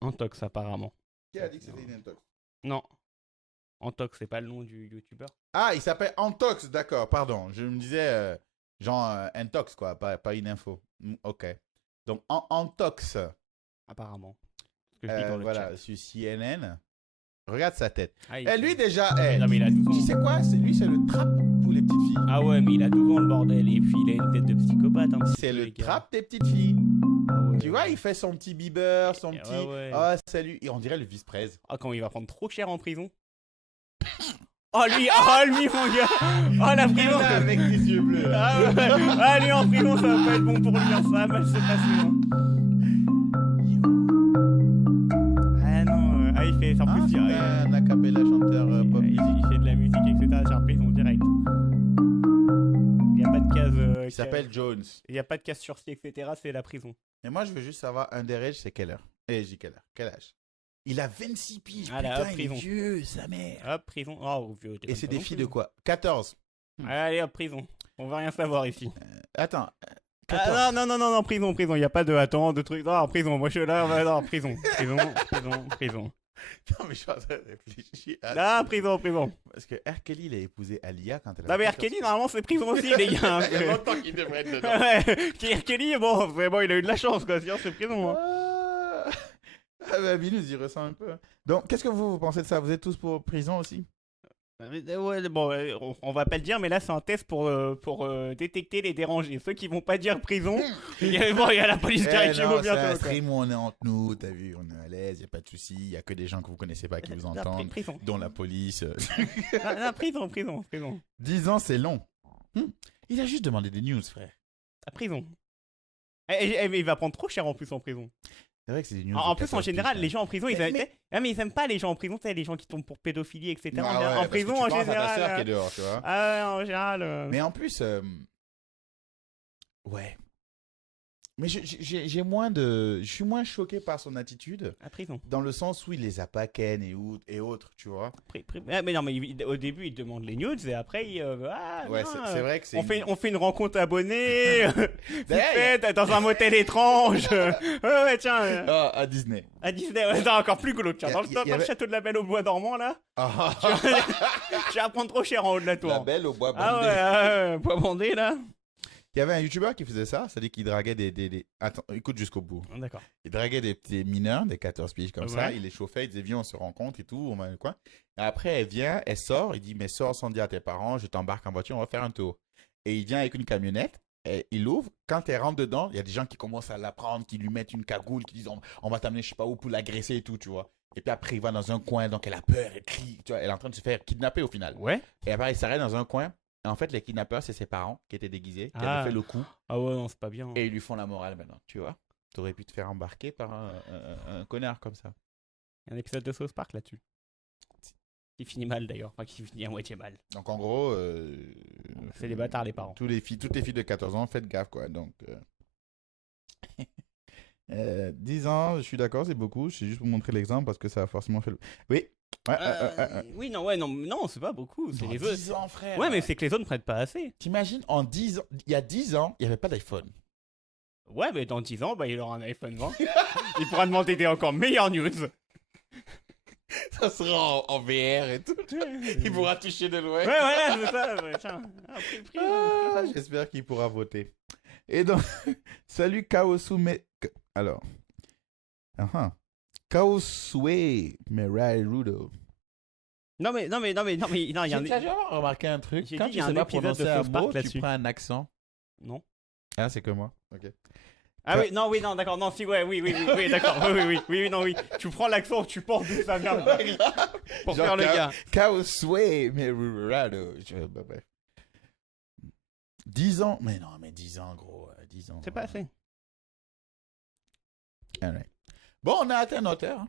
Antox apparemment. Qui a dit que c'était une intox? Non. Antox, c'est pas le nom du youtubeur. Ah, il s'appelle Antox, d'accord, pardon. Je me disais, Antox, quoi, pas une info. Ok. Donc, Antox, Apparemment. Ce que je dis dans le voilà, chat. sur CNN. Regarde sa tête. Ah, il Et fait- lui, déjà, Non, mais il a 12 ans. tu sais quoi? Lui, c'est le trap pour les petites filles. Ah ouais, mais il a 12 ans le bordel. Et puis il a une tête de psychopathe. Un petit C'est peu, le les gars. trap des petites filles. Ah ouais. Tu vois, il fait son petit Bieber, son Ouais, petit... ouais. Oh, salut. Et on dirait le vice-prez. Ah, quand il va prendre trop cher en prison. Oh lui, mon gars. Oh la prison. Avec des yeux bleus. Ah ouais. Ah lui en prison, ça va pas être bon pour lui. Hein. Ça va mal se passer. Hein. Ah non. Il fait. En Ah, plus, c'est un acapella chanteur pop. il fait de la musique, etc. J'ai repris son direct. Il n'y a pas de case. Il s'appelle Jones. Il n'y a pas de case sursis, etc. C'est la prison. Et moi, je veux juste savoir, un des rage, c'est quelle heure? Et j'ai quelle heure? Quel âge? Il a 26 piges. Ah là, putain, hop, il est prison. vieux, sa mère. Hop, prison. Oh, vieux. t'es Et pas c'est pas des non filles plus. de quoi? 14. Allez, hop, prison. On va rien savoir ici. Attends. 14. Ah, non, prison. Il n'y a pas de attends, de trucs. Non, prison. Moi, je suis là. Non, prison. Prison. Non, mais je suis en train de réfléchir. Là, prison. Parce que R. Kelly, il a épousé Alia quand elle Non, mais R. Kelly, normalement, c'est prison aussi, les gars. Il y a longtemps qu'il devrait être dedans. Ouais, R. Kelly, bon, il a eu de la chance, quoi. Sinon, c'est prison. Hein. Bah, Binous, il ressent un peu. Donc, qu'est-ce que vous pensez de ça? Vous êtes tous pour prison aussi? Ouais, bon, on va pas le dire, mais là, c'est un test pour détecter les dérangés. Ceux qui vont pas dire prison, il y a la police qui arrive chez vous C'est un bientôt. quoi. stream où on est entre nous, t'as vu, on est à l'aise, y a pas de souci, y a que des gens que vous connaissez pas qui vous Non, entendent, prison. dont la police. Non, prison. 10 ans, c'est long. Il a juste demandé des news, frère. À prison. Mais il va prendre trop cher en plus en prison. C'est vrai que c'est des news. En de plus, en 14 général, piges, les gens en prison, ils Mais- aiment, mais ils aiment pas les gens en prison, tu sais, les gens qui tombent pour pédophilie, etc. Ah ouais, en parce que prison, tu en penses à ta général. sœur qui est dehors, tu vois. Ah ouais, en général. Mais en plus, ouais. Mais j'ai moins de... Je suis moins choqué par son attitude, À prison. dans le sens où il les a pas ken et autres, tu vois. Ah, mais non, mais au début, il demande les nudes et après, Ouais, non, c'est vrai que c'est... on fait une rencontre abonnée. D'ailleurs, Fait, dans un motel étrange. Ouais, tiens. Ah, à Disney. À Disney, ouais, c'est encore plus glauque. Tiens, dans Y le avait- château de la Belle au Bois dormant, là, Ah, tu vas prendre trop cher en haut de la tour. la belle au bois bandé. Ah ouais, bois bandé, là. Il y avait un youtubeur qui faisait ça, c'est-à-dire qu'il draguait Attends, écoute jusqu'au bout. D'accord. Il draguait des petits mineurs, des 14 piges comme Ouais. ça, il les chauffait, il disait viens on se rencontre et tout, on va quoi. Et après elle vient, elle sort, il dit mais sors sans dire à tes parents, je t'embarque en voiture, on va faire un tour. Et il vient avec une camionnette, et il l'ouvre, quand elle rentre dedans, il y a des gens qui commencent à la prendre, qui lui mettent une cagoule, qui disent on va t'amener je sais pas où pour l'agresser et tout, tu vois. Et puis après il va dans un coin, donc elle a peur, elle crie, tu vois, elle est en train de se faire kidnapper au final. Ouais. Et après il s'arrête dans un coin, et en fait les kidnappeurs c'est ses parents qui étaient déguisés, qui Ah. avaient fait le coup. Ah ouais, non, c'est pas bien. Et ils lui font la morale maintenant, tu vois. T'aurais pu te faire embarquer par un connard comme ça. Il y a un épisode de South Park là-dessus. Qui finit mal d'ailleurs. Enfin, qui finit à moitié mal. Donc en gros... C'est des bâtards, les parents. Toutes les filles de 14 ans, faites gaffe quoi. Donc... 10 ans, je suis d'accord, c'est beaucoup. C'est juste pour montrer l'exemple parce que ça a forcément fait le... Oui. Oui, non, c'est pas beaucoup. C'est Non, les autres. 10 ans, frère. Ouais, mais c'est que les autres ne prêtent pas assez. T'imagines, en 10 ans... Il y a 10 ans, il n'y avait pas d'iPhone. Ouais, mais dans 10 ans, bah, il aura un iPhone 20. Il pourra demander des encore meilleures news. Ça sera en VR et tout. Il pourra toucher de loin. Ouais, voilà, c'est ça. Ouais, tiens. Ah, pris. Ah, j'espère qu'il pourra voter. Et donc, salut Kaosume. Alors. Kaosue Merai Rudo. Non, il y a un. T'as déjà remarqué un truc? J'ai Quand dit, il tu y a sais un pas épisode prononcer de un South Park mot, tu là-dessus. prends un accent. Non. Ah, c'est que moi. Ok. Ah oui, non, d'accord, non, si, ouais, oui, d'accord, oui, non, oui. Tu prends l'accent, tu penses d'où ça vient. Pour Genre faire le gars. Kaosue Merai Rudo. Bref. 10 ans. Mais non, mais 10 ans, gros. 10 ans. C'est pas assez. Alright. Bon, on a atteint notre heure. Hein.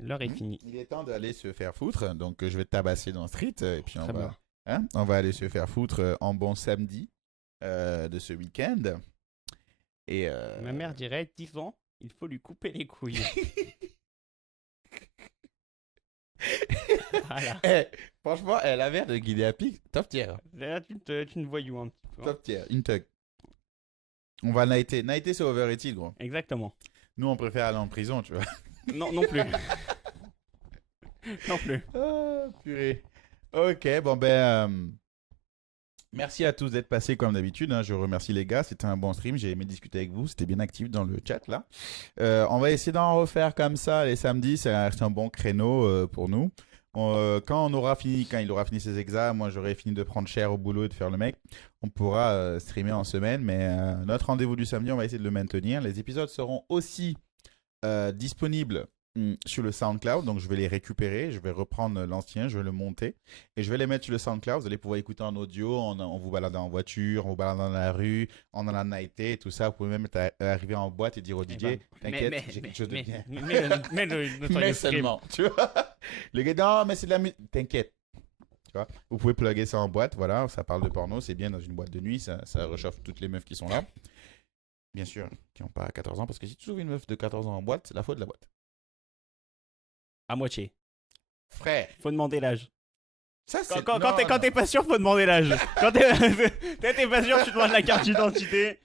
L'heure est finie. Il est temps d'aller se faire foutre. Donc, je vais te tabasser dans Street. Et puis, Très bien. on va aller se faire foutre en bon samedi de ce week-end. Et Ma mère dirait 10 ans, il faut lui couper les couilles. Voilà. Franchement, la mère de Guinea Pig, top tier. Là, tu ne voyous un petit peu. Top tier, une tug. On va nighter. Nighter, c'est overrated, gros. Exactement. Nous, on préfère aller en prison, tu vois. Non plus. Non plus. Ah, purée. Ok, bon ben... merci à tous d'être passés comme d'habitude. Hein. Je remercie les gars. C'était un bon stream. J'ai aimé discuter avec vous. C'était bien actif dans le chat là. On va essayer d'en refaire comme ça les samedis. C'est un bon créneau pour nous. Quand il aura fini ses examens, moi j'aurai fini de prendre cher au boulot et de faire le mec. On pourra streamer en semaine. Mais notre rendez-vous du samedi, on va essayer de le maintenir. Les épisodes seront aussi disponibles sur le SoundCloud, donc je vais les récupérer, je vais reprendre l'ancien, je vais le monter et je vais les mettre sur le SoundCloud. Vous allez pouvoir écouter en audio, en vous baladant en voiture, en vous baladant dans la rue, en allant nighter et tout ça. Vous pouvez même arriver en boîte et dire au DJ, t'inquiète, j'ai quelque chose de bien. Mais seulement, tu vois. Le gars, non, mais c'est de la musique, t'inquiète. Tu vois, vous pouvez plugger ça en boîte, voilà, ça parle de porno, c'est bien dans une boîte de nuit, ça réchauffe toutes les meufs qui sont là. Bien sûr, qui n'ont pas 14 ans, parce que si tu trouves une meuf de 14 ans en boîte, c'est la faute de la boîte. À moitié. Frère, Faut demander l'âge. ça c'est... Quand t'es pas sûr, faut demander l'âge. Quand t'es pas sûr, tu demandes la carte d'identité.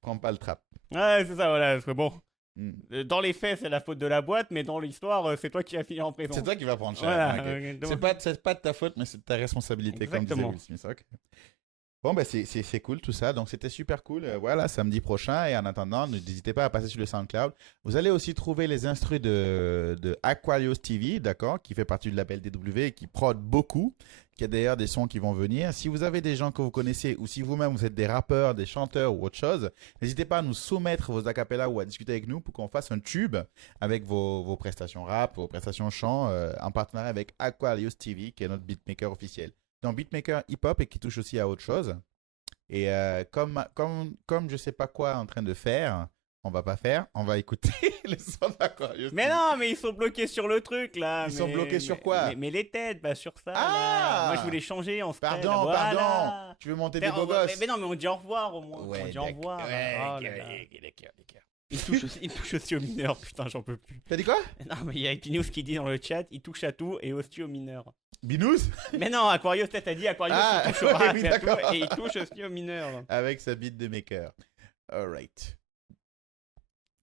Prends pas le trap. Ouais, c'est ça, voilà. Parce que bon, Mm. dans les faits, c'est la faute de la boîte, mais dans l'histoire, c'est toi qui as fini en prison. C'est toi qui vas prendre cher. Voilà. Ok. Donc- C'est pas de ta faute, mais c'est de ta responsabilité, comme disait Exactement. Will Smith. Ok. Bon, ben c'est cool tout ça. Donc c'était super cool. Voilà, samedi prochain. Et en attendant, n'hésitez pas à passer sur le SoundCloud. Vous allez aussi trouver les instrus de Aquarius TV, d'accord, qui fait partie du label DW et qui prod beaucoup, qui a d'ailleurs des sons qui vont venir. Si vous avez des gens que vous connaissez ou si vous-même vous êtes des rappeurs, des chanteurs ou autre chose, n'hésitez pas à nous soumettre vos acapellas ou à discuter avec nous pour qu'on fasse un tube avec vos prestations rap, vos prestations chant en partenariat avec Aquarius TV, qui est notre beatmaker officiel. Donc beatmaker hip-hop et qui touche aussi à autre chose. Et comme je sais pas quoi en train de faire, on va pas faire. On va écouter le son d'Aquarius. Mais non, mais ils sont bloqués sur le truc là. Ils sont bloqués sur quoi? mais les têtes, bah sur ça. Ah. là. Moi je voulais changer en spread. Pardon, Voilà. pardon. Tu veux monter des beaux gosses? Mais non, mais on dit au revoir au moins. Ouais, on dit au revoir. Ouais, Oh là là. d'accord. Il touche aussi aux mineurs, putain, j'en peux plus. T'as dit quoi? Non, mais il y a Epinous qui dit dans le chat, il touche à tout et aussi aux mineurs. Binous? Mais non, Aquarius, t'as dit Aquarius, Ah, il touche au rap oui, et à tout, d'accord. et il touche aussi aux mineurs. Avec sa bite de maker. Alright.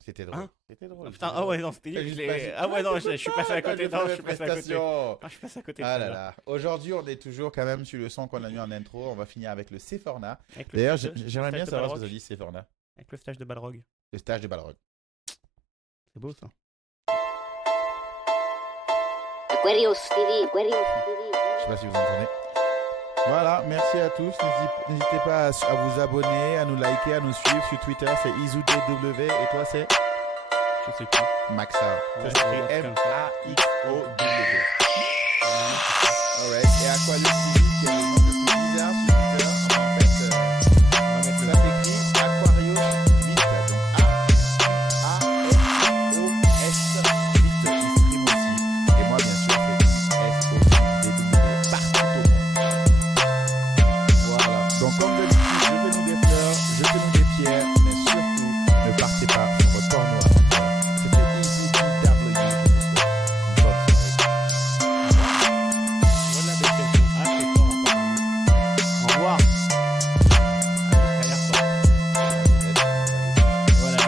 C'était drôle. Hein? C'était drôle. Oh, putain, ah ouais, non, c'était T'as nul. juste je l'ai- passé- Ah ouais, non, je suis passé à côté. J'ai Non, fait je suis passé à côté. prestation. Ah, je suis passé à côté. Ah là celle-là. là. Aujourd'hui, on est toujours quand même sur le son qu'on a mis en intro. On va finir avec le Sephorna. Avec le D'ailleurs, stage- j'aimerais bien stage de savoir ce que Balrog. ça dit Sephorna. Avec le stage de Balrog. Le stage de Balrog. C'est beau ça. Aquarius TV, Aquarius TV. Je sais pas si vous entendez. Voilà, merci à tous. N'hésitez pas à vous abonner, à nous liker, à nous suivre sur Twitter. C'est IzouDW et toi c'est Je sais plus. Maxa. Ouais, Ça s'écrit c'est comme MAXOW. Alright. Et Aquarius TV qui est le nom le plus bizarre sur Twitter. En fait, ça s'écrit Aquarius 8. Donc A-A-S-O-S 8. Il stream aussi. Et moi, bien sûr, c'est S-O-D-W partout au monde. Voilà. Donc, comme d'habitude, jetez-nous des fleurs, jetez-nous des pierres, mais surtout, ne partez pas sur votre corps noir. C'était EasyDW. Je vous souhaite une bonne soirée. Voilà des questions. Ah, c'est fort apparemment. Au revoir. Ah, ça a l'air fort. Voilà.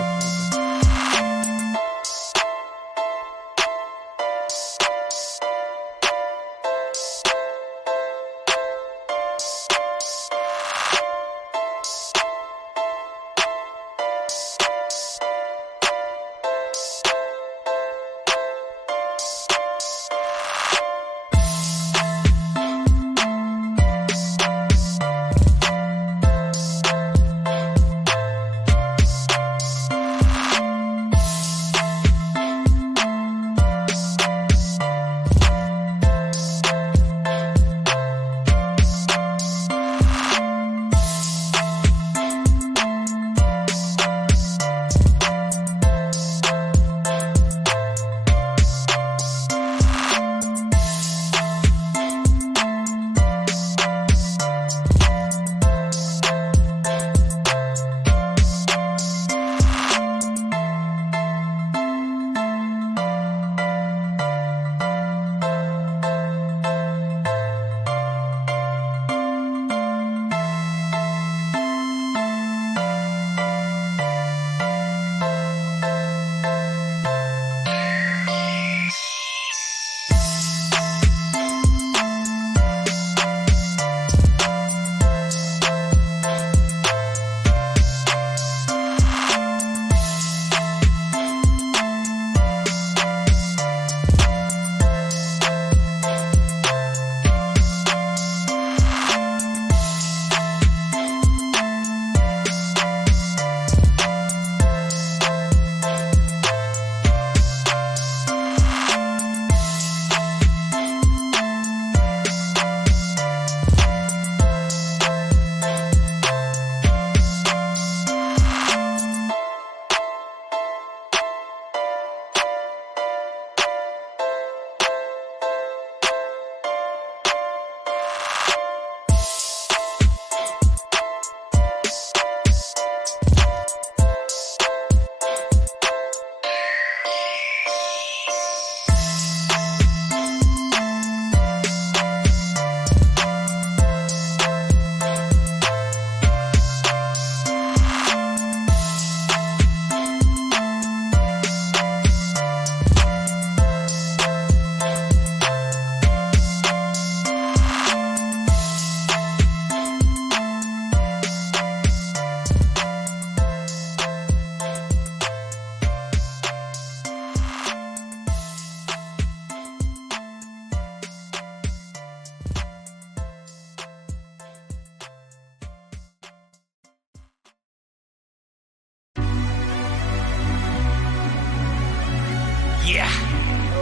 Yeah,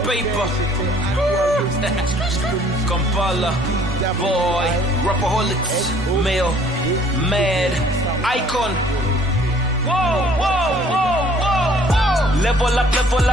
paper. Kampala, boy, rapaholics, male, mad, icon. Whoa, whoa, whoa, whoa. level up, level up.